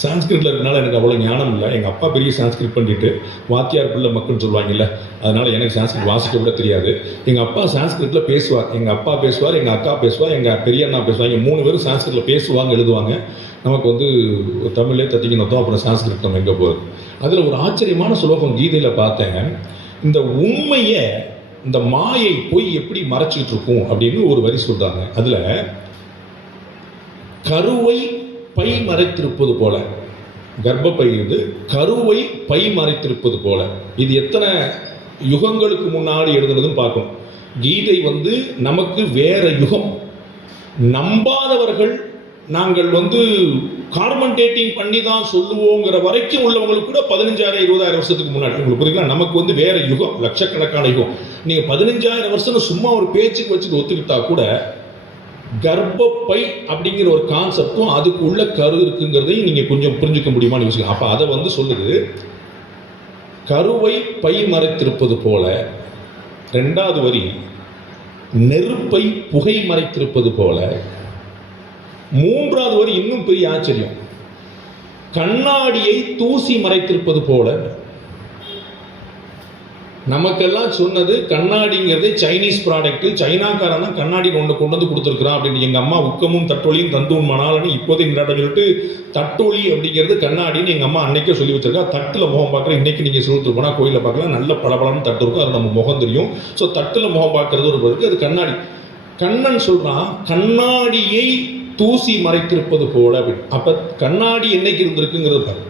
சான்ஸ்கிரிட்டில் இருக்கனால எனக்கு அவ்வளோ ஞானம் இல்லை. எங்கள் அப்பா பெரிய சான்ஸ்கிரிட் பண்ணிட்டு வாத்தியார் பிள்ளை மக்கள்னு சொல்லுவாங்கல்ல, அதனால் எனக்கு சான்ஸ்கிரிட் வாசிக்க கூட தெரியாது. எங்கள் அப்பா சான்ஸ்கிரிட்டில் பேசுவார், எங்கள் அப்பா பேசுவார், எங்கள் அக்கா பேசுவார், எங்கள் பெரியண்ணா பேசுவாங்க. 3 பேரும் சான்ஸ்கிரிட்டில் பேசுவாங்க, எழுதுவாங்க. நமக்கு வந்து தமிழே தத்திக்கணும், அப்புறம் சான்ஸ்கிரிட் நம்ம எங்கே போகிறது. அதில் ஒரு ஆச்சரியமான ஸ்லோகம் கீதையில் பார்த்தேன். இந்த உண்மையை, இந்த மாயை பொய் எப்படி மறைச்சிட்டு இருக்கும் அப்படின்னு ஒரு வரி சொல்றாங்க. அதுல கருவை பை மறைத்திருப்பது போல, கர்ப்பப்பை இது கருவை பை மறைத்திருப்பது போல. இது எத்தனை யுகங்களுக்கு முன்னாடி எழுதுனதுன்னு பார்க்கணும். கீதை வந்து நமக்கு வேற யுகம். நம்பாதவர்கள் நாங்கள் வந்து கார்பன் டேட்டிங் பண்ணி தான் சொல்லுவோங்கிற வரைக்கும் உள்ளவங்களுக்கு கூட 15,000-20,000 வருஷத்துக்கு முன்னாடி, உங்களுக்கு புரியுங்களா, நமக்கு வந்து வேற யுகம், லட்சக்கணக்கான யுகம். நீங்கள் 15,000 வருஷம் சும்மா ஒரு பேச்சுக்கு வச்சுட்டு ஒத்துக்கிட்டா கூட கர்ப்பப்பை அப்படிங்கிற ஒரு கான்செப்டும் அதுக்கு உள்ள கரு இருக்குங்கிறதையும் நீங்கள் கொஞ்சம் புரிஞ்சுக்க முடியுமான்னு யோசிக்கலாம். அப்போ அதை வந்து சொல்லுது, கருவை பை மறைத்திருப்பது போல. 2வது வரி, நெருப்பை புகை மறைத்திருப்பது போல. 3வது வரி இன்னும் பெரிய ஆச்சரியம், கண்ணாடியை தூசி மறைத்திருப்பது போல. நமக்கெல்லாம் சொன்னது கண்ணாடிங்கிறது சைனீஸ் ப்ராடக்ட், சைனாக்காரன் தான் கண்ணாடி கொண்டு வந்து கொடுத்துருக்குறான் அப்படின்னு. எங்கள் அம்மா உக்கமும் தட்டொலியும் தந்துவும் மணாலன்னு இப்போதைய இங்கிலாட்டம் சொல்லிட்டு தட்டொலி அப்படிங்கிறது கண்ணாடின்னு எங்கள் அம்மா அன்னைக்கே சொல்லி வச்சிருக்கா. தட்டில் முகம் பார்க்குறேன். இன்னைக்கு நீங்கள் சொல்லிட்டு போனால் கோயிலில் பார்க்கலாம், நல்ல பளபளன்னு தட்டு இருக்கும், அது நம்ம முகம் தெரியும். ஸோ தட்டில் முகம் பார்க்கறது ஒரு இருக்குது, அது கண்ணாடி. கண்ணன் சொல்கிறான் கண்ணாடியை தூசி மறைத்திருப்பது போல அப்படின்னு. அப்போ கண்ணாடி என்னைக்கு இருந்திருக்குங்கிறது பாரு.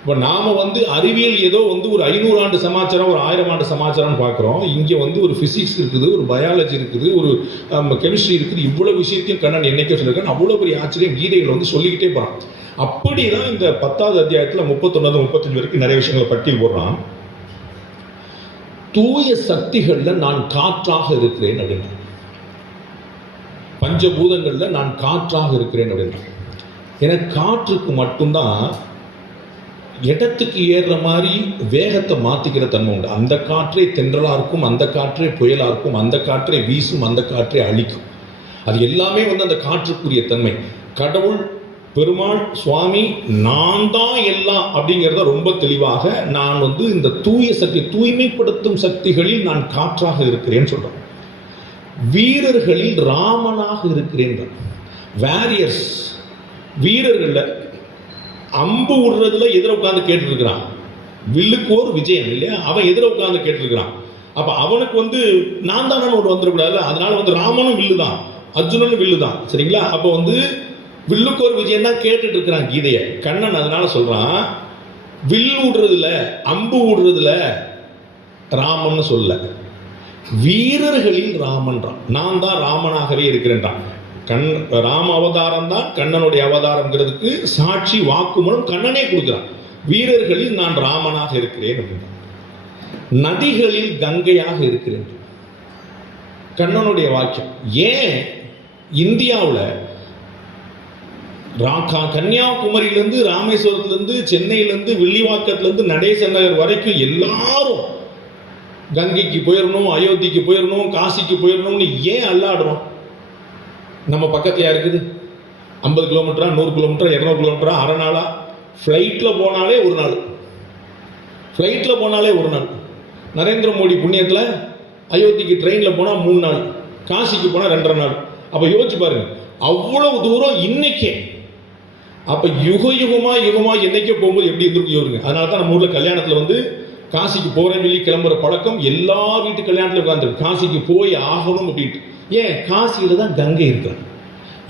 இப்போ நாம் வந்து அறிவியல் ஏதோ வந்து ஒரு 500 ஆண்டு சமாச்சாரம், ஒரு 1000 ஆண்டு சமாச்சாரம்னு பார்க்குறோம். இங்கே வந்து ஒரு ஃபிசிக்ஸ் இருக்குது, ஒரு பயாலஜி இருக்குது, ஒரு கெமிஸ்ட்ரி இருக்குது. இவ்வளோ விஷயத்தையும் கண்ணன் என்னைக்கே சொல்லியிருக்கான். அவ்வளோ பெரிய ஆச்சரியம் கீதைகளை வந்து சொல்லிக்கிட்டே போகிறான். அப்படி தான் இந்த 10வது அத்தியாயத்தில் 31-35 வரைக்கும் நிறைய விஷயங்களை பட்டியல் போடுறான். தூய சக்திகளில் நான் காற்றாக இருக்கிறேன் அப்படின்னா, பஞ்சபூதங்களில் நான் காற்றாக இருக்கிறேன் அப்படின்னா, எனக்கு காற்றுக்கு மட்டும்தான் இடத்துக்கு ஏறுற மாதிரி வேகத்தை மாற்றிக்கிற தன்மை உண்டு. அந்த காற்றே தென்றலாக இருக்கும், அந்த காற்றே புயலாக இருக்கும், அந்த காற்றே வீசும், அந்த காற்றே அழிக்கும். அது எல்லாமே வந்து அந்த காற்றுக்குரிய தன்மை. கடவுள், பெருமாள், சுவாமி, நான் தான் எல்லாம் அப்படிங்கிறத ரொம்ப தெளிவாக நான் வந்து இந்த தூய சக்தி, தூய்மைப்படுத்தும் சக்திகளில் நான் காற்றாக இருக்கிறேன்னு சொல்கிறேன். வீரர்களில் ராமனாக இருக்கிறேன். வாரியர்ஸ், வீரர்களில் அம்பு விடுறதுல எதிர உட்காந்து கேட்டுருக்கிறான். வில்லுக்கோர் விஜயன் இல்லையா, அவன் எதிர உட்காந்து கேட்டுருக்கிறான். அப்போ அவனுக்கு வந்து நான் தானே ஒன்று வந்துடக்கூடாதுல்ல, அதனால வந்து ராமனும் வில்லு தான், அர்ஜுனனும் வில்லு தான், சரிங்களா. அப்போ வந்து வில்லுக்கோர் விஜயன் தான் கேட்டுட்டு இருக்கிறான் கீதையை. கண்ணன் அதனால சொல்றான், வில் விடுறதுல அம்பு விடுறதுல ராமன் சொல்ல, வீரர்களில் ராமன்றான். நான் தான் ராமனாகவே இருக்கிறேன்றான். ராம அவதாரம் தான் கண்ணனுடைய அவதாரம்ங்கிறதுக்கு சாட்சி வாக்குமூலம் கண்ணனே கொடுக்கிறான். வீரர்களில் நான் ராமனாக இருக்கிறேன் அப்படின்னா, நதிகளில் கங்கையாக இருக்கிறேன் கண்ணனுடைய வாக்கியம். ஏன் இந்தியாவில் கன்னியாகுமரியிலிருந்து, ராமேஸ்வரத்திலிருந்து, சென்னையிலிருந்து, வில்லிவாக்கத்திலிருந்து, நடேசன் நகர் வரைக்கும் எல்லாரும் கங்கைக்கு போயிடணும், அயோத்திக்கு போயிடணும், காசிக்கு போயிடணும்னு ஏன் அல்லாடுறோம்? நம்ம பக்கத்தில் இருக்குது 50 கிலோமீட்டரா, 100 கிலோமீட்டரா, 200 கிலோமீட்டரா, அரை நாளா? ஃப்ளைட்டில் போனாலே ஒரு நாள், ஃப்ளைட்டில் போனாலே ஒரு நாள். நரேந்திர மோடி புண்ணியத்தில் அயோத்திக்கு ட்ரெயினில் போனால் 3 நாள், காசிக்கு போனால் 2.5 நாள். அப்போ யோசிச்சு பாருங்க, அவ்வளவு தூரம் இன்னைக்கே. அப்போ யுகமா என்னைக்கே போகும்போது எப்படி இருந்திருக்கு யோசிங்க. அதனால தான் நம்ம ஊரில் கல்யாணத்தில் வந்து காசிக்கு போகிறேன்னு சொல்லி கிளம்புற பழக்கம் எல்லா வீட்டு கல்யாணத்தில் உட்காந்துருக்கு. காசிக்கு போய் ஆகணும் அப்படின்ட்டு. ஏன்? காசியில் தான் கங்கை இருக்கிறாங்க.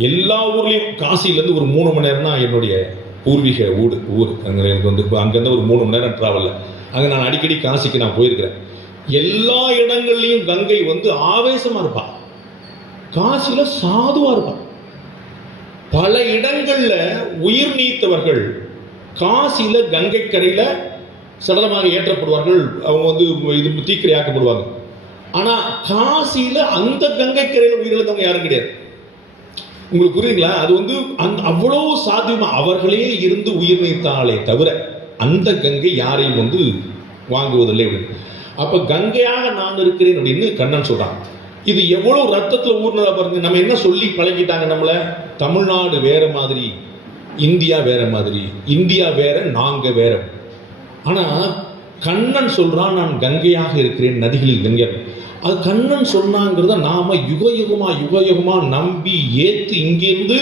எல்லா ஊர்லேயும் காசியிலேருந்து ஒரு 3 மணி நேரம் தான் என்னுடைய பூர்வீக ஊர். அங்கே எனக்கு வந்து அங்கேருந்து ஒரு 3 மணி நேரம் ட்ராவலில். அங்கே நான் அடிக்கடி காசிக்கு நான் போயிருக்கிறேன். எல்லா இடங்கள்லையும் கங்கை வந்து ஆவேசமாக இருப்பாள். காசியில் சாதுவாக இருப்பாள். பல இடங்களில் உயிர் நீத்தவர்கள் காசியில் கங்கை கரையில் சடலமாக ஏற்றப்படுவார்கள். அவங்க வந்து இது தீக்கிரையாக்கப்படுவாங்க. ஆனால் காசியில் அந்த கங்கை கரையில் உயிரிழந்தவங்க யாரும் கிடையாது. உங்களுக்கு புரியுதுங்களா? அது வந்து அவ்வளோ சாத்தியமாக அவர்களே இருந்து உயிர் நீத்தாலே தவிர அந்த கங்கை யாரையும் வந்து வாங்குவதில்லை அப்படின்னு. அப்போ கங்கையாக நான் இருக்கிறேன் அப்படின்னு கண்ணன் சொல்கிறான். இது எவ்வளோ ரத்தத்தில் ஊர்னதா பாருங்க. நம்ம என்ன சொல்லி பழகிட்டாங்க நம்மளை? தமிழ்நாடு வேற மாதிரி, இந்தியா வேற மாதிரி, இந்தியா வேற, நாங்கள் வேற. ஆனால் கண்ணன் சொல்கிறான், நான் கங்கையாக இருக்கிறேன், நதிகளில் கங்கை. அது கண்ணன் சொன்னாங்கிறத நாம யுகயுகமா நம்பி ஏற்று இங்கேருந்து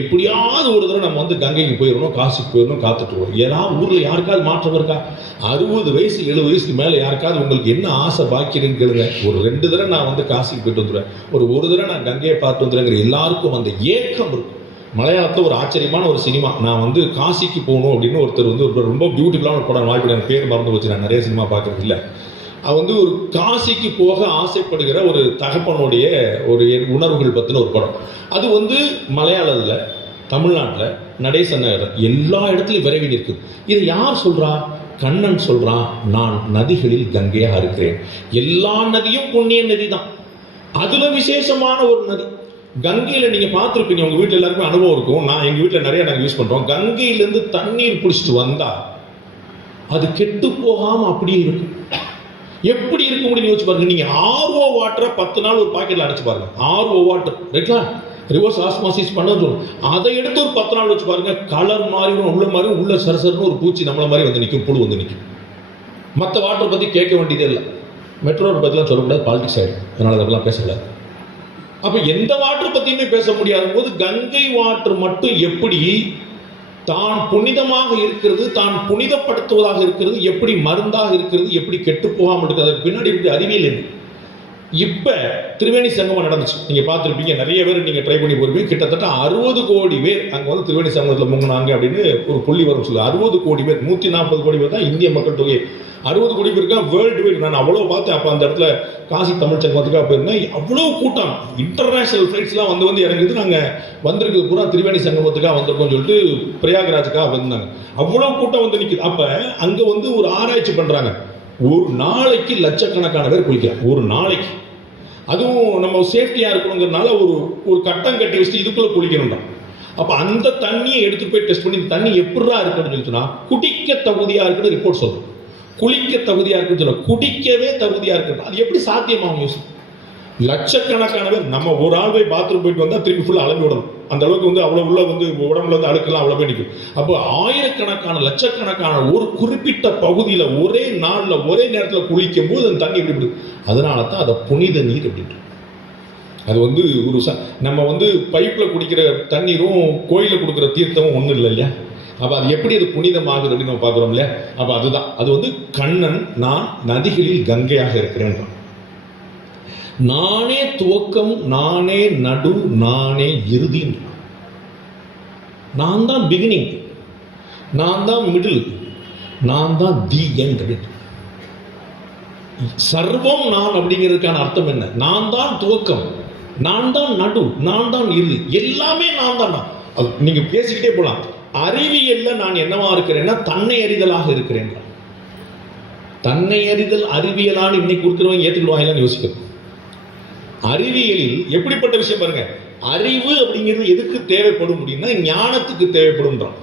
எப்படியாவது ஒரு தடவை நம்ம வந்து கங்கைக்கு போயிடணும், காசிக்கு போயிடணும் காத்துட்டு வரும். ஏதாவது ஊரில் யாருக்காவது மாற்றம் இருக்கா? 60 வயசு 70 வயசுக்கு மேலே யாருக்காவது உங்களுக்கு என்ன ஆசை பாக்கியன்னு கேளுங்க. ஒரு 2 தடவை நான் வந்து காசிக்கு போயிட்டு வந்துடுவேன், ஒரு தடவை நான் கங்கையை பார்த்து வந்துடுறேங்கிற எல்லாருக்கும் அந்த ஏக்கம் இருக்கும். மலையாளத்தில் ஒரு ஆச்சரியமான ஒரு சினிமா, நான் வந்து காசிக்கு போகணும் அப்படின்னு ஒருத்தர் வந்து ஒரு ரொம்ப பியூட்டிஃபுல்லான ஒரு படம், வாய்ப்பு எனக்கு பேர் மறந்து வச்சு, நான் நிறைய சினிமா பார்க்குறது இல்லை. அது வந்து ஒரு காசிக்கு போக ஆசைப்படுகிற ஒரு தகப்பனுடைய ஒரு உணர்வுகள் பற்றின ஒரு படம். அது வந்து மலையாளத்தில், தமிழ்நாட்டில், நடேசன் நகர் எல்லா இடத்துலையும் விரைவி நிற்குது. இதை யார் சொல்கிறா? கண்ணன் சொல்கிறான், நான் நதிகளில் கங்கையாக இருக்கிறேன். எல்லா நதியும் புண்ணிய நதி தான். அதில் விசேஷமான ஒரு நதி கங்கையில். நீங்கள் பார்த்துருப்பீங்க, உங்கள் வீட்டில் எல்லாருக்குமே அனுபவம் இருக்கும். எங்கள் வீட்டில் நிறைய நாங்கள் யூஸ் பண்ணுறோம். கங்கையிலேருந்து தண்ணீர் பிடிச்சிட்டு வந்தால் அது கெட்டு போகாமல் அப்படியே இருக்கும். எப்படி இருக்க முடியும் யோசிச்சு பாருங்க. நீங்க ஆர்ஓ வாட்டரை 10 நாள் ஒரு பாக்கெட்ல அடைச்சு பாருங்க. ஆர்ஓ வாட்டர் ரைட்டா, ரிவர்ஸ் ஆஸ்மாசிஸ் பண்ண சொல்லுவோம். அதை எடுத்து ஒரு 10 நாள் வச்சு பாருங்க, கலர் மாறி உள்ள சரசரன்னு ஒரு பூச்சி நம்மள மாதிரி வந்து நிற்கும், புழு வந்து நிற்கும். மற்ற வாட்டர் பத்தி கேட்க வேண்டியதே இல்லை. மெட்ரோ பத்திலாம் சொல்லக்கூடாது, பாலிடிக்ஸ் ஆயிடும். அதனால அதெல்லாம் பேசக்கூடாது. அப்ப எந்த வாட்டர் பத்தியுமே பேச முடியாத போது கங்கை வாட்டர் மட்டும் எப்படி தான் புனிதமாக இருக்கிறது, தான் புனிதப்படுத்துவதாக இருக்கிறது, எப்படி மருந்தாக இருக்கிறது, எப்படி கெட்டு போகாமல் இருக்கிறது, அதுக்கு பின்னாடி இப்படி அறிவியல் என்ன? இப்போ திரிவேணி சங்கமம் நடந்துச்சு, நீங்கள் பார்த்துருப்பீங்க. நிறைய பேர் நீங்கள் ட்ரை பண்ணி போயிருப்பீங்க. கிட்டத்தட்ட 60 கோடி பேர் அங்கே வந்து திரிவேணி சங்கமத்தில் முங்கினாங்க அப்படின்னு ஒரு புள்ளி வரும் சொல்லு. 60 கோடி பேர், 140 கோடி பேர் தான் இந்திய மக்கள் தொகை. 60 கோடி பேருக்கா வேர்ல்டு வைட். நான் அவ்வளோ பார்த்தேன். அப்போ அந்த இடத்துல காசி தமிழ் சங்கமத்துக்காக போயிருந்தேன். அவ்வளோ கூட்டம், இன்டர்நேஷனல் ஃப்ளைட்ஸ்லாம் வந்து இறங்குது. நாங்கள் வந்திருக்கிறது பூரா திரிவேணி சங்கமத்துக்காக வந்திருக்கோம்னு சொல்லிட்டு பிரயாகராஜுக்காக வந்தாங்க. அவ்வளோ கூட்டம் வந்து நிற்குது. அப்போ அங்கே வந்து ஒரு ஆராய்ச்சி பண்ணுறாங்க. ஒரு நாளைக்கு லட்சக்கணக்கான பேர் குளிக்கிறாங்க, ஒரு நாளைக்கு. அதுவும் நம்ம சேஃப்டியாக இருக்கணுங்கிறதுனால ஒரு கட்டம் கட்டி வச்சுட்டு இதுக்குள்ளே குளிக்கணும்டா. அப்போ அந்த தண்ணியை எடுத்துகிட்டு போய் டெஸ்ட் பண்ணி தண்ணி எப்படா இருக்குன்னு சொல்லிச்சுன்னா குடிக்க தகுதியாக இருக்குன்னு ரிப்போர்ட் சொல்லுவோம். குளிக்க தகுதியாக இருக்குன்னு சொல்ல, குடிக்கவே தகுதியாக இருக்கு. அது எப்படி சாத்தியமாகும் யோசி? லட்சக்கணக்கான பேர். நம்ம ஒரு ஆள் போய் பாத்ரூம் போயிட்டு வந்தால் திருப்பி ஃபுல்லாக அலம்பி விடணும். அந்த அளவுக்கு வந்து அவ்வளோ உள்ள வந்து உடம்புல வந்து அழுக்கெல்லாம் அவ்வளோ போய் நிற்கும். அப்போ ஆயிரக்கணக்கான லட்சக்கணக்கான ஒரு குறிப்பிட்ட பகுதியில் ஒரே நாளில் ஒரே நேரத்தில் குளிக்கும் போது அந்த தண்ணி எப்படி விடுது? அதனால தான் அதை புனித நீர் அப்படின்ட்டு. அது வந்து ஒரு நம்ம வந்து பைப்பில் குடிக்கிற தண்ணீரும் கோயிலில் கொடுக்குற தீர்த்தமும் ஒன்றும் இல்லை இல்லையா? அப்போ அது எப்படி அது புனிதமாகுது அப்படின்னு நம்ம பார்க்குறோம் இல்லையா? அப்போ அதுதான் அது வந்து கண்ணன் நான் நதிகளில் கங்கையாக இருக்கிறேன். நானே துவக்கம், நானே நடு, நானே இறுதி. நான் தான் பிகினிங், நான் தான் மிடில், நான் தான் தி எண்ட். சர்வம் நான் அப்படிங்கிறதுக்கான அர்த்தம் என்ன? நான் தான் துவக்கம், நான் தான் நடு, நான் தான் இறுதி, எல்லாமே நான் தான். நீங்க பேசிக்கிட்டே போலாம். அறிவியல்ல நான் என்னவா இருக்கிறேன்னா தன்னை அறிதலாக இருக்கிறேன். தன்னை அறிதல் அறிவியலான்னு இன்னைக்கு கொடுக்குறவங்க ஏற்றுக்கிடுவாங்களான்னு யோசிக்கணும். அறிவியலில் எப்படிப்பட்ட விஷயம் பாருங்க. அறிவு அப்படிங்கிறது எதுக்கு தேவைப்படும் அப்படின்னா ஞானத்துக்கு தேவைப்படும்ன்றான்.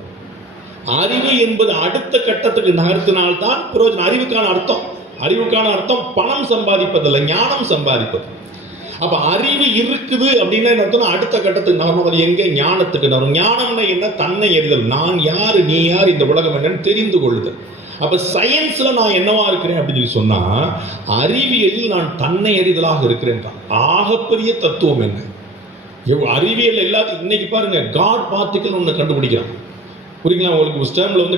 அறிவு என்பது அடுத்த கட்டத்துக்கு நகர்த்தினால்தான் பிரயோஜனம். அறிவுக்கான அர்த்தம் பணம் சம்பாதிப்பதில்லை, ஞானம் சம்பாதிப்பது. அப்ப அறிவு இருக்குது அப்படின்னா என்ன அர்த்தம்? அடுத்த கட்டத்துக்கு நகரும். அது எங்க? ஞானத்துக்கு நகரும். ஞானம்னா என்ன? தன்னை அறிதல். நான் யாரு, நீ யார், இந்த உலகம் என்னன்னு தெரிந்து கொள்ளுதல். அப்ப சயின்ஸ்ல நான் என்னவா இருக்கிறேன் அப்படின்னு சொல்லி சொன்னா அறிவியலில் நான் தன்னை அறிதலாக இருக்கிறேன். ஆகப்பெரிய தத்துவம் என்ன? அறிவியல் எல்லாத்தையும் இன்னைக்கு பாருங்க, காட் பார்ட்டிகல் ஒன்று கண்டுபிடிக்கிறான். புரியுங்களா உங்களுக்கு? ஸ்டேம்ல வந்து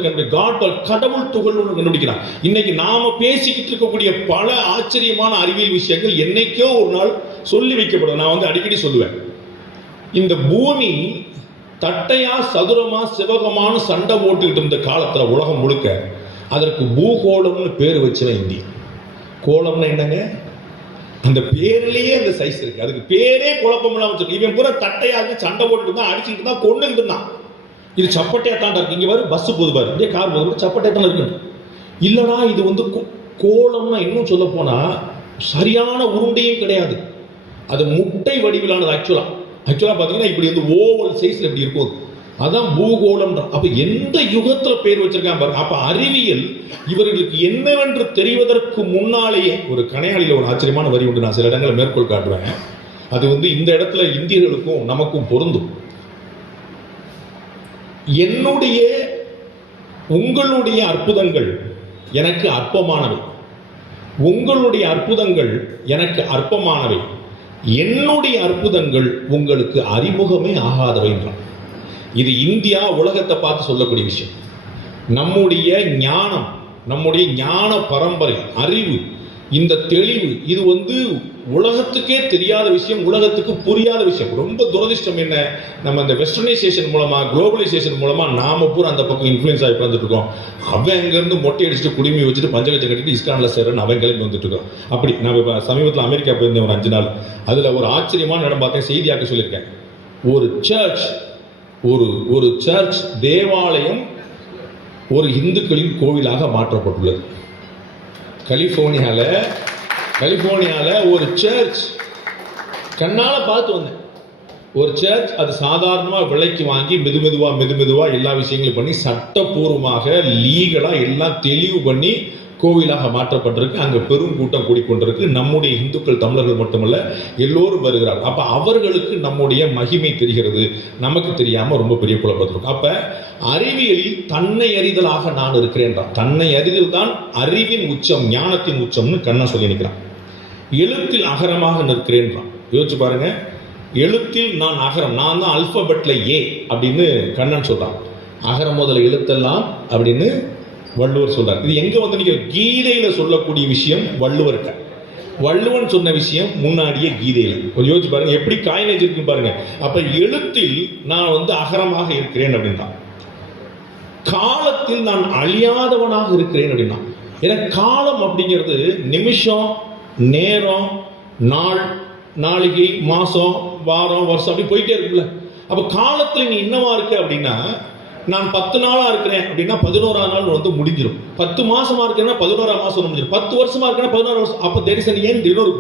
கடவுள் துகள் ஒன்று கண்டுபிடிக்கிறான். இன்னைக்கு நாம பேசிக்கிட்டு இருக்கக்கூடிய பல ஆச்சரியமான அறிவியல் விஷயங்கள் என்னைக்கோ ஒரு நாள் சொல்லி வைக்கப்படும். நான் வந்து அடிக்கடி சொல்லுவேன், இந்த பூமி தட்டையா சதுரமா சிவகமான சண்டை போட்டுக்கிட்டு இருந்த காலத்துல உலகம் முழுக்க அதற்கு பூகோளம்னு பேர் வச்சவன் இந்தியா. கோலம்னா என்னங்க? அந்த பேர்லயே அந்த சைஸ் இருக்கு. அதுக்கு பேரே குழப்பம் இல்லாம வச்சிருக்கு. இவன் பூரா தட்டையாக சண்டை போட்டுட்டு தான், அடிச்சுட்டு தான், கொண்டுட்டு தான். இது சப்பட்டையா தான் இருக்கு. இங்க பாரு, பஸ் போது பாரு, இதே கார் போது சப்பட்டையா தான் இருக்கு. இல்லடா இது வந்து கோலம்னா இன்னும் சொல்ல போனா சரியான உருண்டையும் கிடையாது, அது முட்டை வடிவிலானது. ஆக்சுவலா பாத்தீங்கன்னா இப்படி வந்து ஓவல் சைஸ்ல இப்படி இருக்கும், அதான் பூகோளம். அப்ப எந்த யுகத்துல பேர் வச்சிருக்காங்க பாருங்க. அப்ப அறிவியல் இவர்களுக்கு என்னவென்று தெரிவதற்கு முன்னாலேயே ஒரு கணையாளியில ஒரு ஆச்சரியமான வரி உண்டு, நான் சில இடங்களை மேற்கோள் காட்டுவேன். அது வந்து இந்த இடத்துல இந்தியர்களுக்கும் நமக்கும் பொருந்தும். உங்களுடைய அற்புதங்கள் எனக்கு அற்பமானவை, உங்களுடைய அற்புதங்கள் எனக்கு அற்பமானவை, என்னுடைய அற்புதங்கள் உங்களுக்கு அறிமுகமே ஆகாதவை என்றான். இது இந்தியா உலகத்தை பார்த்து சொல்லக்கூடிய விஷயம். நம்முடைய ஞானம், நம்முடைய ஞான பரம்பரை, அறிவு, இந்த தெளிவு, இது வந்து உலகத்துக்கே தெரியாத விஷயம், உலகத்துக்கு புரியாத விஷயம். ரொம்ப துரதிர்ஷ்டம் என்ன, நம்ம இந்த வெஸ்டர்னைசேஷன் மூலமா, குளோபலைசேஷன் மூலமா நாம பூரா அந்த பக்கம் இன்ஃப்ளூயன்ஸ் ஆகி வந்துட்டு இருக்கோம். அவன் அங்கேருந்து மொட்டை அடிச்சுட்டு குடிமி வச்சுட்டு பஞ்சகச்சம் கட்டிட்டு இஸ்கான்ல சேரன்னு அவன் கிளம்பி வந்துட்டு இருக்கோம். அப்படி நான் இப்போ சமீபத்தில் அமெரிக்கா போயிருந்தேன் ஒரு 5 நாள். அதில் ஒரு ஆச்சரியமான இடம் பார்த்தேன், செய்தியாக்க சொல்லியிருக்கேன். ஒரு சர்ச் தேவாலயம் ஒரு இந்துக்களின் கோவிலாக மாற்றப்பட்டுள்ளது. கலிபோர்னியால ஒரு சர்ச் கண்ணால பார்த்து வந்தேன். ஒரு சர்ச் அது சாதாரணமாக விலைக்கு வாங்கி மெதுமெதுவா எல்லா விஷயங்களும் பண்ணி சட்டப்பூர்வமாக லீகலா எல்லாம் தெளிவு பண்ணி கோவிலாக மாற்றப்பட்டிருக்கு. அங்கே பெரும் கூட்டம் கூடிக்கொண்டிருக்கு. நம்முடைய இந்துக்கள், தமிழர்கள் மட்டுமல்ல, எல்லோரும் வருகிறார்கள். அப்ப அவர்களுக்கு நம்முடைய மகிமை தெரிகிறது, நமக்கு தெரியாம ரொம்ப பெரிய குழப்பத்திருக்கும். அப்ப அறிவியலில் தன்னை அறிதலாக நான் இருக்கிறேன். தன்னை அறிதல் தான் அறிவின் உச்சம், ஞானத்தின் உச்சம்னு கண்ணன் சொல்லி நிற்கிறான். எழுத்தில் அகரமாக நிற்கிறேன். யோசிச்சு பாருங்க, எழுத்தில் நான் அகரம், நான் தான் அல்பபெட்ல ஏ அப்படின்னு கண்ணன் சொல்றான். அகரம் முதல எழுத்தெல்லாம் அப்படின்னு வள்ளுவர் சொல்றார். இது எங்க வந்து நீங்க கீதையில சொல்லக்கூடிய விஷயம் வள்ளுவன் சொன்ன விஷயம் முன்னாடியே கீதையில. கொஞ்சம் யோசிச்சு பாருங்க எப்படி காயினேஜ் இருக்கு பாருங்க. அப்ப எழுத்தில் நான் வந்து அகரமாக இருக்கிறேன் அப்படின்னா, காலத்தில் நான் அழியாதவனாக இருக்கிறேன் அப்படின்னா. ஏன்னா காலம் அப்படிங்கிறது நிமிஷம், நேரம், நாள், நாளிகை, மாசம், வாரம், வருஷம் அப்படி போயிட்டே இருக்குல்ல. அப்ப காலத்துல நீ என்னவா இருக்க அப்படின்னா, நான் 10 நாளா இருக்கிறேன் அப்படின்னா 11ஆம் நாள் வந்து முடிஞ்சிடும். 10 மாசமா இருக்கிறேன்னா 11ஆம் மாசம் முடிஞ்சிடும். 10 வருஷமா இருக்கிறேன்னா 16 வருஷம். அப்ப there is an end. இன்னொரு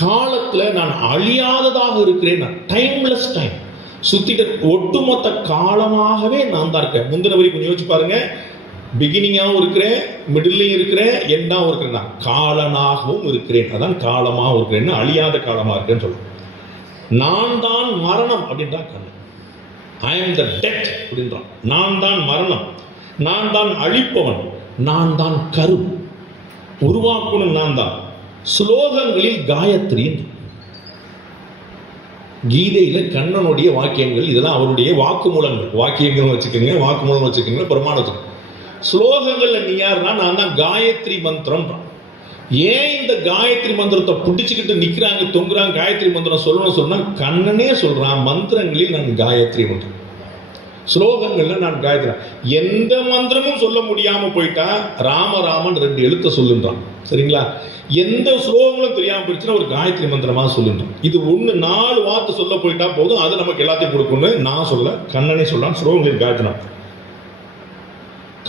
காலத்துல நான் அழியாததாக இருக்கிறேன். டைம்லெஸ் டைம் சுத்திட்டு ஒட்டுமொத்த காலமாகவே நான் தான் இருக்கேன். முந்தின வரை கொஞ்சம் யோசிச்சு பாருங்க. பிகினிங்காகவும் இருக்கிறேன், மிடில்லையும் இருக்கிறேன், எண்டாகவும் இருக்கிறேன். நான் காலனாகவும் இருக்கிறேன். அதான் காலமாகவும் இருக்கிறேன், அழியாத காலமா இருக்கேன்னு சொல்றேன். நான் தான் மரணம் அப்படின்றான் Kannan. I am the death அப்படின்றான். நான் தான் மரணம், நான் தான் அழிப்பவன், நான் தான் கரு, உருவாக்கணும் நான் தான். ஸ்லோகங்களில் காயத்ரி, கீதையில கண்ணனுடைய வாக்கியங்கள், இதெல்லாம் அவருடைய வாக்குமூலங்கள். வாக்கியங்கள் வச்சுக்கோங்க, வாக்குமூலம் வச்சுக்கோங்க, பிரமாணம் வச்சுக்கோங்க. ஸ்லோகங்கள்ல நீ யாருன்னா நான் தான் காயத்ரி மந்திரம். ஏன் இந்த காயத்ரி மந்திரத்தை பிடிச்சுக்கிட்டு நிக்கிறாங்க, தொங்குறாங்க? காயத்ரி மந்திரம் சொல்லணும் சொன்னா கண்ணனே சொல்றான், மந்திரங்களில் நான் காயத்ரி மந்திரம். ஸ்லோகங்கள்ல நான் காயத்ரி எந்த மந்திரமும் சொல்ல முடியாம போயிட்டா ராமராமன் 2 எழுத்த சொல்லுன்றான். சரிங்களா? எந்த ஸ்லோகங்களும் தெரியாம போயிடுச்சுன்னா ஒரு காயத்ரி மந்திரமா சொல்லுன்றான். இது 4 வார்த்தை சொல்ல போயிட்டா போதும், அது நமக்கு எல்லாத்தையும் கொடுக்கும்னு நான் சொல்ல, கண்ணனே சொல்றான். ஸ்லோகங்களில் காயத்ரி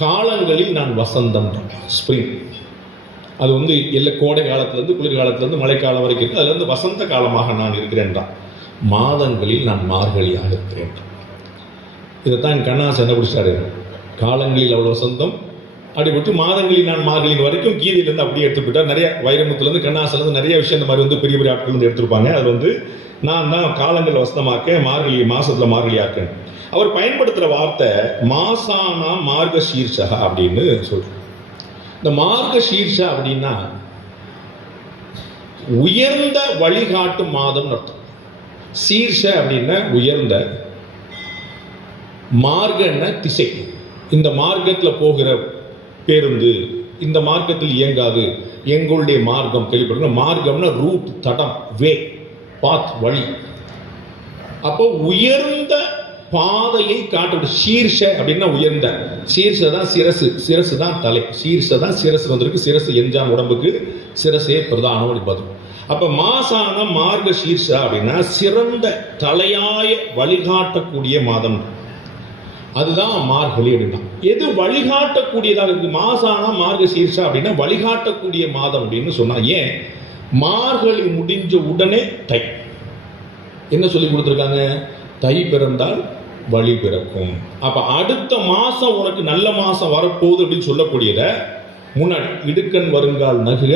காலங்களில் நான் வசந்தம், ஸ்பிரிங். அது வந்து எல்லா கோடை காலத்திலேருந்து குளிர் காலத்திலேருந்து மழைக்காலம் வரைக்கும் இருக்குது. அதுலேருந்து வசந்த காலமாக நான் இருக்கிறேன் தான். மாதங்களில் நான் மார்கழியாக இருக்கிறேன். இதைத்தான் என் கண்ணாசன் என்ன பிடிச்சாரு, காலங்களில் அவ்வளோ வசந்தம் அப்படிப்பட்டு மாதங்களில் நான் மார்கழியின் வரைக்கும் கீதையிலேருந்து அப்படியே எடுத்துக்கிட்டார். நிறைய வைரமுத்துலேருந்து கண்ணாசிலேருந்து நிறைய விஷயம் இந்த மாதிரி வந்து பெரிய பெரிய ஆட்கள் வந்து எடுத்திருப்பாங்க. அது வந்து நான் தான் காலங்கள் வசந்தமாக்க மார்கழி மாசத்தில் மார்கழியாக்கேன். அவர் பயன்படுத்துகிற வார்த்தை மாசானா மார்க சீர்ஷா அப்படின்னு சொல்றார். இந்த மார்க சீர்ஷா அப்படின்னா உயர்ந்த வழிகாட்டு மாதம் அர்த்தம். சீர்ஷ அப்படின்னா உயர்ந்த, மார்கன்னா திசை. இந்த மார்க்கத்தில் போகிற பேருந்து இந்த மார்க்கத்தில் இயங்காது, எங்களுடைய மார்க்கம் கேள்விப்படுங்க. மார்க்கம்னா ரூட், தடம், வே, பாத், வழி. அப்போ உயர்ந்த பாதையை காட்டு. சீர்ஷ அப்படின்னா உயர்ந்த. சீர்ஷ தான் சிரசு, சிரசு தான் தலை. சீர்ஷ தான் சிரசு வந்திருக்கு. சிரசு எஞ்சான் உடம்புக்கு, சிரசே பிரதானம் அப்படி. அப்ப மாசானம் மார்க சீர்ஷா அப்படின்னா சிறந்த தலையாய வழிகாட்டக்கூடிய மாதம். அதுதான் மார்கழி அப்படின்னா. எது வழிகாட்டக்கூடியதாக இருக்கு? மாசானா மார்க சீர்ஷா அப்படின்னா வழிகாட்டக்கூடிய மாதம் அப்படின்னு சொன்னா. ஏன் மார்கழி முடிஞ்ச உடனே தை என்ன சொல்லி கொடுத்துருக்காங்க? தை பிறந்தால் வழி பிறக்கும். அப்ப அடுத்த மாசம் உனக்கு நல்ல மாசம் வரப்போகுது அப்படின்னு சொல்லக்கூடியத முன்னாடி இடுக்கண் வருங்கால் நகுக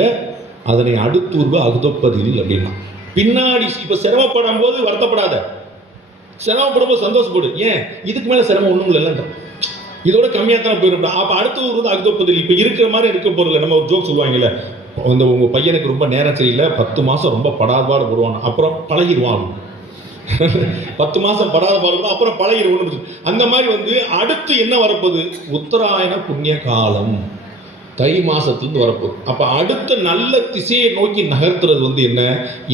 அதனை அடுத்தூர்வ அகுதப்பதில் அப்படின்னா. பின்னாடி இப்ப சிரமப்படும் போது வருத்தப்படாத, சிரமப்படும் போது சந்தோஷப்படு. ஏன் இதுக்கு மேல சிரமம் ஒண்ணும் இல்லைன்ற, இதோட கம்மியா தான் போயிடும். அப்ப அடுத்த ஊர் வந்து அகுதப்பதில். இப்ப இருக்கிற மாதிரி இருக்க போறதில்ல. நம்ம ஒரு ஜோக் சொல்லுவாங்கல்ல, இந்த உங்க பையனுக்கு ரொம்ப நேரம் சரியில்லை, 10 மாசம் ரொம்ப படாதபாடு போடுவான், அப்புறம் பழகிடுவான். 10 மாசம் படாத பாடு அப்புறம் பழகிடுவோம். அந்த மாதிரி வந்து அடுத்து என்ன வரப்போகுது? உத்தராயண புண்ணிய காலம் தை மாசத்துலேருந்து வரப்போகுது. அப்ப அடுத்த நல்ல திசையை நோக்கி நகர்த்துறது வந்து என்ன?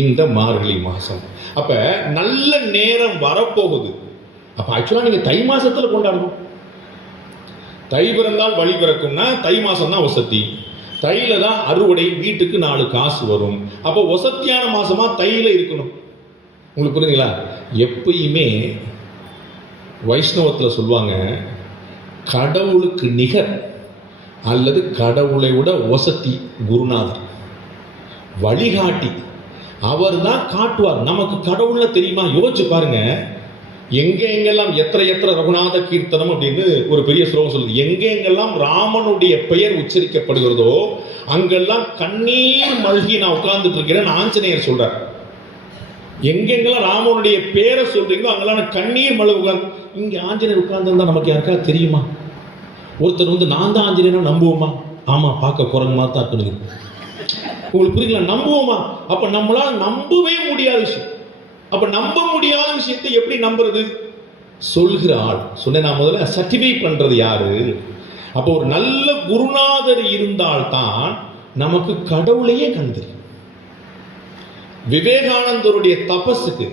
இந்த மார்கழி மாசம். அப்ப நல்ல நேரம் வரப்போகுது. அப்ப ஆக்சுவலா நீங்க தை மாசத்துல கொண்டாடணும். தை பிறந்தால் வழி பிறக்கும்னா தை மாசம் தான் வசதி. தையில தான் அறுவடை, வீட்டுக்கு 4 காசு வரும். அப்ப வசத்தியான மாசமா தையில இருக்கணும். உங்களுக்கு புரியுதுங்களா? எப்பயுமே வைஷ்ணவத்தில் சொல்லுவாங்க, கடவுளுக்கு நிகர் அல்லது கடவுளை விட வசதி குருநாதர், வழிகாட்டி. அவர் தான் காட்டுவார். நமக்கு கடவுள்ல தெரியுமா? யோசிச்சு பாருங்க. எங்கெங்கெல்லாம் எத்திர ரகுநாத கீர்த்தனம் அப்படின்னு ஒரு பெரிய ஸ்லோகம் சொல்லுது. எங்கெங்கெல்லாம் ராமனுடைய பெயர் உச்சரிக்கப்படுகிறதோ அங்கெல்லாம் கண்ணீர் மல்கி நான் உட்கார்ந்துட்டு இருக்கிறேன் ஆஞ்சநேயர் சொல்றார். எங்கெங்கெல்லாம் ராமனுடைய பேரை சொல்றீங்களோ அங்கெல்லாம் கண்ணீர் மழை உட்கார்ந்து. இங்க ஆஞ்சநேயர் உட்கார்ந்துருந்தா நமக்கு யாருக்கா தெரியுமா? ஒருத்தர் வந்து நான் தான் ஆஞ்சநேயர் நம்புவோமா? ஆமா, பார்க்க குரங்கு மாதிரி தான் இருக்கணும். உங்களுக்கு புரியல? நம்புவோமா? அப்ப நம்மளால நம்பவே முடியாத விஷயம். அப்ப நம்ப முடியாத விஷயத்தை எப்படி நம்புறது? சொல்கிற ஆள். சொன்ன நான் முதல்ல சர்டிஃபை பண்றது யாரு? அப்ப ஒரு நல்ல குருநாதர் இருந்தால்தான் நமக்கு கடவுளையே கண்டு. விவேகானந்தருடைய தபஸுக்கு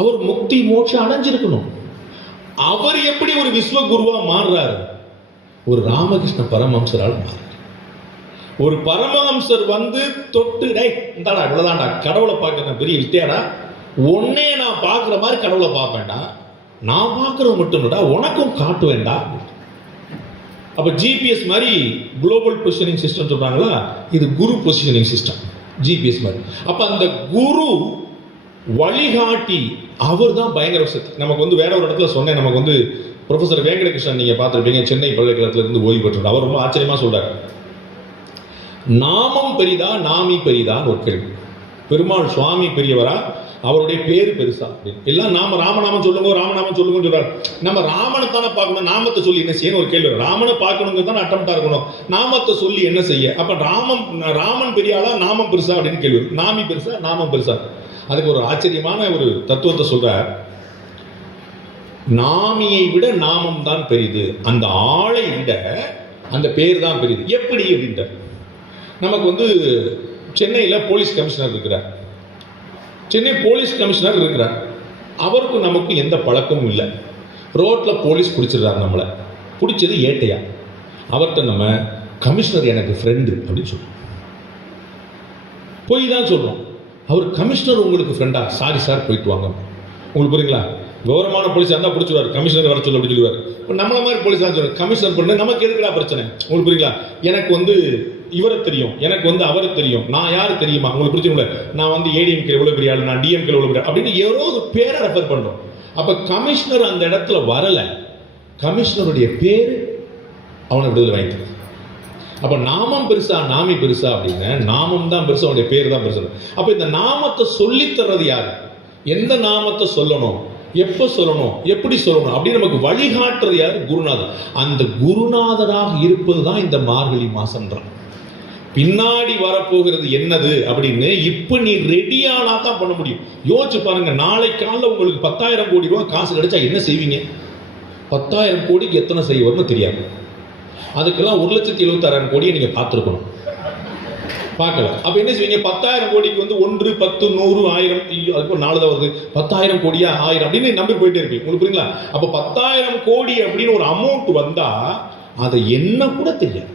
அவர் முக்தி மோட்சம் அடைஞ்சிருக்கணும். அவர் எப்படி ஒரு விஸ்வகுருவா மாறுறாரு? ஒரு ராமகிருஷ்ண பரமஹம்சரால் மாறுறாரு. ஒரு பரமஹம்சர் வந்து தொட்டு, டேய் இந்தாடா இவ்வளவுதான்டா கடவுளை பார்க்க பெரிய வித்தியாடா, உன்னே நான் பார்க்குற மாதிரி கடவுளை பார்ப்பேன்டா, நான் பார்க்கறது மட்டும் இல்லடா உனக்கும் காட்டுவேன்டா. அப்ப ஜிபிஎஸ் மாதிரி குளோபல் பொசிஷனிங் சிஸ்டம் சொல்றாங்களா, இது குரு பொசிஷனிங் சிஸ்டம், ஜிபிஎஸ் மாதிரி. அப்ப அந்த குரு வழிகாட்டி அவர் தான் பயங்கர வசதி. நமக்கு வந்து வேற ஒரு இடத்துல சொன்னேன், நமக்கு வந்து ப்ரொஃபசர் வேங்கடகிருஷ்ணன் நீங்க பார்த்துருப்பீங்க, சென்னை பல்கலைக்கழகத்துல இருந்து ஓய்வு பெற்றார். அவர் ரொம்ப ஆச்சரியமா சொல்றாரு, நாமம் பெரிதா நாமி பெரிதான்னு ஒரு கேள்வி. பெருமாள் சுவாமி பெரியவரா, அவருடைய பேரு பெருசா? எல்லாம் நாம ராமநாமம் சொல்லுங்க ராமநாமம் சொல்லுங்க சொல்றாரு. நம்ம ராமனை தானே பார்க்கணும், நாமத்தை சொல்லி என்ன செய்யணும் ஒரு கேள்வி. ராமனை பார்க்கணுங்க தானே அட்டம்ப்டா இருக்கணும், நாமத்தை சொல்லி என்ன செய்ய? அப்ப ராமன் பெரியாளா நாமம் பெருசா அப்படின்னு கேள்வி. நாமி பெருசா நாமம் பெருசா? அதுக்கு ஒரு ஆச்சரியமான ஒரு தத்துவத்தை சொல்றார். நாமியை விட நாமம் தான் பெரிது, அந்த ஆளை விட அந்த பேர் தான் பெரிது. எப்படி அப்படின்ற, நமக்கு வந்து சென்னையில் போலீஸ் கமிஷனர் இருக்கிறார். சென்னை போலீஸ் கமிஷனர் இருக்கிறார். அவருக்கு நமக்கு எந்த பழக்கமும் இல்லை. ரோட்டில் போலீஸ் பிடிச்சிடுறாரு நம்மளை. பிடிச்சது ஏட்டையா. அவர்கிட்ட நம்ம கமிஷனர் எனக்கு ஃப்ரெண்டு அப்படின்னு சொல்லுவோம். போய் தான் சொல்கிறோம். அவர் கமிஷனர் உங்களுக்கு ஃப்ரெண்டா? சாரி சார் போயிட்டு வாங்க. உங்களுக்கு புரியுங்களா? கௌரவமான போலீஸாக இருந்தால் பிடிச்சிடுவார், கமிஷனர் வர சொல்ல அப்படின்னு சொல்லுவார். இப்போ நம்மளை மாதிரி போலீஸாக சொல்லுவார், கமிஷனர் பண்ண நமக்கு எதுக்குடா பிரச்சனை? உங்களுக்கு புரியுங்களா? எனக்கு இவரை தெரியும், எனக்கு அவரை தெரியும், நான் யார் தெரியுமா? உங்களுக்கு பிடிச்சிங்களா? நான் ஏடிஎம்கே எவ்வளோ பெரிய ஆள், நான் டிஎம்கே எவ்வளோ பெரிய அப்படின்னு ஏதோ ஒரு பேரை ரெஃபர் பண்ணுறோம். அப்போ கமிஷனர் அந்த இடத்துல வரலை, கமிஷனருடைய பேர் அவனை விடுதலை வாங்கிக்கிறது. அப்போ நாமம் பெருசா நாமி பெருசா அப்படின்னு நாமம் தான் பெருசு, அவனுடைய பேர் தான் பெருசு. அப்போ இந்த நாமத்தை சொல்லித்தர்றது யாரு? எந்த நாமத்தை சொல்லணும், எப்போ சொல்லணும், எப்படி சொல்லணும் அப்படின்னு நமக்கு வழிகாட்டுறது யாரு? குருநாதர். அந்த குருநாதராக இருப்பது தான் இந்த மார்கழி மாசம்ன்றான். பின்னாடி வரப்போகிறது என்னது அப்படின்னு இப்போ நீ ரெடியானா தான் பண்ண முடியும். யோசிச்சு பாருங்க, நாளை காலையில் உங்களுக்கு 10,000 கோடி ரூபாய் காசு கிடைச்சா என்ன செய்வீங்க? 10,000 கோடிக்கு எத்தனை செய்வதுன்னு தெரியாது. அதுக்கெல்லாம் 1,76,000 கோடியை நீங்க பார்த்துருக்கணும், பார்க்கல. அப்ப என்ன செய்வீங்க? 10,000 கோடிக்கு 1, 10, 100, 1000, அதுக்கு 4 தான் வருது. 10,000 கோடியா 1000 அப்படின்னு நம்பி போயிட்டே இருக்கு. உங்களுக்கு புரியுங்களா? அப்ப 10,000 கோடி அப்படின்னு ஒரு அமௌண்ட் வந்தா அதை என்ன கூட தெரியாது,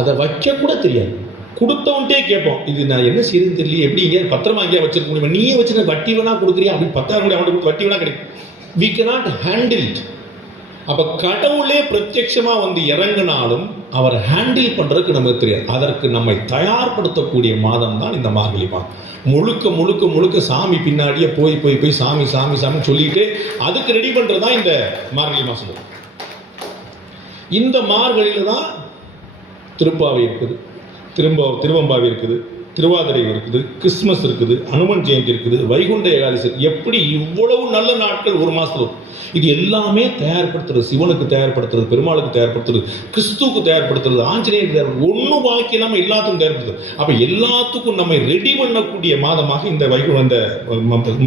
அதை வைக்க கூட தெரியாது. கொடுத்தவன்ட்டே கேட்போம், இது நான் என்ன செய்யறதுன்னு தெரியல, எப்படி இங்கே பத்திரமா எங்கேயா வச்சிருக்க முடியுமா, நீயே வச்சுருக்க, வட்டி வேணா கொடுக்குறியா அப்படின்னு 10,000 கோடி அவனுக்கு கொடுத்து வட்டி வேணா கிடைக்கும். we cannot handle it. அப்ப கடவுளே பிரத்யட்சமா இறங்கினாலும் அவரை ஹேண்டில் பண்றதுக்கு நமக்கு தெரியாது. அதற்கு நம்மை தயார்படுத்தக்கூடிய மாதம் தான் இந்த மார்கழி மாதம். முழுக்க முழுக்க முழுக்க சாமி பின்னாடியே போய் போய் போய் சாமி சாமி சாமி சொல்லிட்டு அதுக்கு ரெடி பண்றதுதான் இந்த மார்கழி மாசம். இந்த மார்கழியில தான் திருப்பாவை இருக்குது, திருவம்பாவை இருக்குது, திருவாதிரை இருக்குது, கிறிஸ்துமஸ் இருக்குது, அனுமன் ஜெயந்தி இருக்குது, வைகுண்ட ஏகாதசி. எப்படி இவ்வளவு நல்ல நாட்கள் ஒரு மாசத்துல? இது எல்லாமே தயார்படுத்துறது, சிவனுக்கு தயார்படுத்துறது, பெருமாளுக்கு தயார்படுத்துறது, கிறிஸ்துவுக்கு தயார்படுத்துறது, ஆஞ்சநேயருக்கு தயார்படுத்துறது, ஒன்றும் பாக்கி இல்லாமல் எல்லாத்துக்கும் தயார்படுத்துறது. அப்ப எல்லாத்துக்கும் நம்ம ரெடி பண்ணக்கூடிய மாதமாக இந்த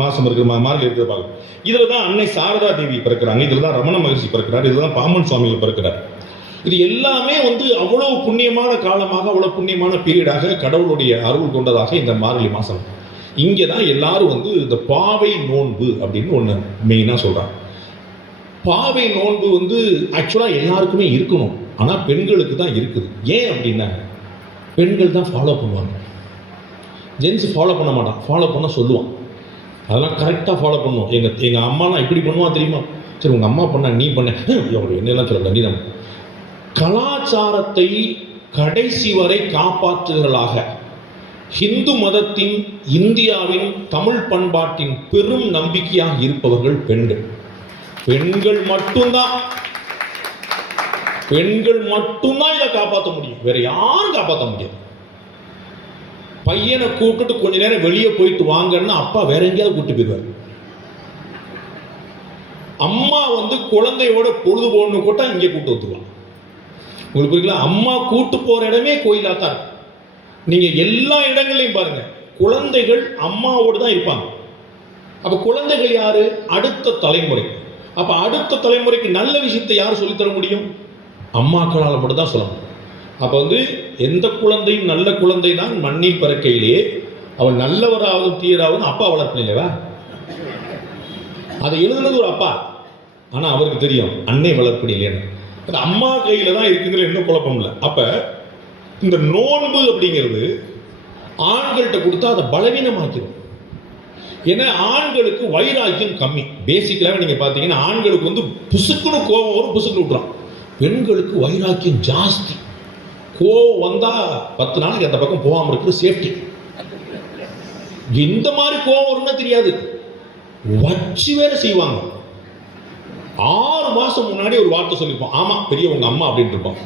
மாசம் இருக்கிற மார்கழி இருக்கிறத பார்க்கணும். இதுல தான் அன்னை சாரதா தேவி பிறக்கிறாங்க, இதுல தான் ரமண மகர்ஷி பிறக்கிறார், இதுல தான் பாமன் சுவாமிகள் பிறக்கிறார். இது எல்லாமே அவ்வளவு புண்ணியமான காலமாக, அவ்வளவு புண்ணியமான பீரியடாக, கடவுளுடைய அருள் கொண்டதாக இந்த மார்கழி மாசம். இங்கே தான் எல்லாரும் இந்த பாவை நோன்பு அப்படின்னு ஒன்று மெயினாக சொல்றாங்க. பாவை நோன்பு ஆக்சுவலாக எல்லாருக்குமே இருக்கணும், ஆனால் பெண்களுக்கு தான் இருக்குது. ஏன் அப்படின்னா பெண்கள் தான் ஃபாலோ பண்ணுவாங்க, ஜென்ஸ் ஃபாலோ பண்ண மாட்டான். ஃபாலோ பண்ண சொல்லுவான், அதெல்லாம் கரெக்டாக ஃபாலோ பண்ணுவோம். எங்கள் அம்மாலாம் எப்படி பண்ணுவான் தெரியுமா? சரி உங்கள் அம்மா பண்ண நீ பண்ண என்னெல்லாம் சொல்லல, நீ தான். கலாச்சாரத்தை கடைசி வரை காப்பாற்றுகிறவர்களாக ஹிந்து மதத்தின், இந்தியாவின் தமிழ் பண்பாட்டின் பெரும் நம்பிக்கையாக இருப்பவர்கள் பெண்கள். பெண்கள் மட்டும்தான் இதை காப்பாற்ற முடியும், வேற யாரும் காப்பாற்ற முடியாது. பையனை கூப்பிட்டு கொஞ்ச நேரம் வெளியே போயிட்டு வாங்கன்னா அப்பா வேற எங்கேயாவது கூப்பிட்டு போயிடுவார். அம்மா குழந்தையோட பொழுது போகணும்னு கூட்டா இங்கே கூப்பிட்டு வந்துருவாங்க. உங்களுக்கு புரியுங்களா? அம்மா கூட்டு போற இடமே கோயிலா தான். நீங்க எல்லா இடங்களையும் பாருங்க, குழந்தைகள் அம்மாவோடு தான் இருப்பாங்க. அப்ப குழந்தைகள் யாரு? அடுத்த தலைமுறை. அப்ப அடுத்த தலைமுறைக்கு நல்ல விஷயத்தை யார் சொல்லித்தர முடியும்? அம்மாக்களால் மட்டும் தான் சொல்லணும். அப்ப எந்த குழந்தையும் நல்ல குழந்தை தான் மண்ணில் பிறக்கையிலே அவள் நல்லவராவது தீயராவது அப்பா வளர்ப்பு இல்லையா? அதை எழுதுனது ஒரு அப்பா, ஆனா அவருக்கு தெரியும் அன்னை வளர்ப்பு இல்லைன்னு. அம்மா கையில தான் இருக்குங்கிற என்ன குழப்பம் இல்லை. அப்ப இந்த நோன்பு அப்படிங்கிறது ஆண்கள்கிட்ட கொடுத்தா அதை பலவீனமாக்கிடும். ஏன்னா ஆண்களுக்கு வைராக்கியம் கம்மி. பேசிக்கலாக நீங்க பாத்தீங்கன்னா ஆண்களுக்கு புசுக்குன்னு கோபம் வரும், புசுக்குன்னு விட்டுறான். பெண்களுக்கு வைராக்கியம் ஜாஸ்தி. கோபம் வந்தா 10 நாளைக்கு அந்த பக்கம் போகாம இருக்கிறது சேஃப்டி. எந்த மாதிரி கோபம் வரும்னு தெரியாது, வச்சு வேற செய்வாங்க. 6 மாசம் முன்னாடி ஒரு வார்த்தை சொல்லிப்போம், ஆமா பெரிய உங்க அம்மா அப்படின்னு இருப்போம்.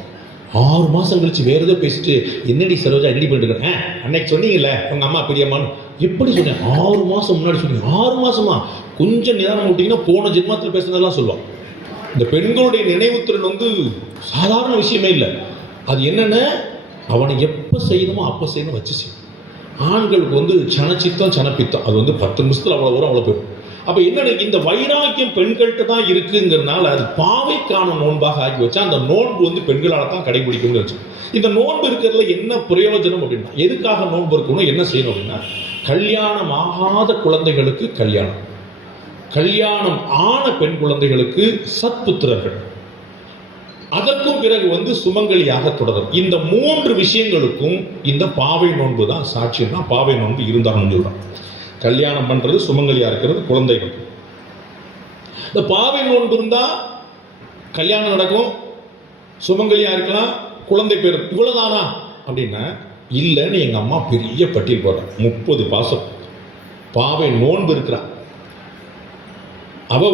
6 மாசம் கழிச்சு வேற ஏதோ பேசிட்டு என்னடி சரோஜா ரெடி பண்ணிட்டு அன்னைக்கு சொன்னீங்கல்ல உங்க அம்மா பெரியம்மான்னு. எப்படி சொன்னேன்? 6 மாசம் முன்னாடி சொன்னீங்க. 6 மாசமா? கொஞ்சம் நிதானம் விட்டீங்கன்னா போன ஜென்மத்தில் பேசுனதெல்லாம் சொல்லுவான். இந்த பெண்களுடைய நினைவுத்திறன் சாதாரண விஷயமே இல்லை. அது என்னன்னா அவனை எப்ப செய்யணுமோ அப்ப செய்யணும், வச்சு செய்யணும். ஆண்களுக்கு சனச்சித்தம் சனப்பித்தம், அது 10 நிமிஷத்துல அவ்வளவு வரும், அவ்வளவு போயிடும். அப்ப என்ன, இந்த வைராக்கியம் பெண்கள்கிட்ட தான் இருக்குங்கிறதுனால அது பாவைக்கான நோன்பாக ஆக்கி வச்சா அந்த நோன்பு பெண்களால தான் கடைபிடிக்கணும்னு வச்சு. இந்த நோன்பு இருக்கிறதுல என்ன பிரயோஜனம் அப்படின்னா, எதுக்காக நோன்பு இருக்கணும், என்ன செய்யணும் அப்படின்னா, கல்யாணம் ஆகாத குழந்தைகளுக்கு கல்யாணம், கல்யாணம் ஆன பெண் குழந்தைகளுக்கு சத்புத்திரர்கள், அதற்கும் பிறகு சுமங்கலியாக தொடரும். இந்த 3 விஷயங்களுக்கும் இந்த பாவை நோன்பு தான் சாட்சியம் தான். பாவை நோன்பு இருந்தாலும் சொல்றான். கல்யாணம் பண்றது, சுமங்கலியா இருக்கிறது, குழந்தைகள். இந்த பாவை நோன்பு இருந்தா கல்யாணம் நடக்கும், சுமங்கலியா இருக்கலாம், குழந்தை பேர். இவ்வளவுதானா அப்படின்னா இல்லைன்னு எங்க அம்மா பெரிய பட்டியல் போடுறான். 30 பாசம் பாவை நோன்பு இருக்கிறான். அவ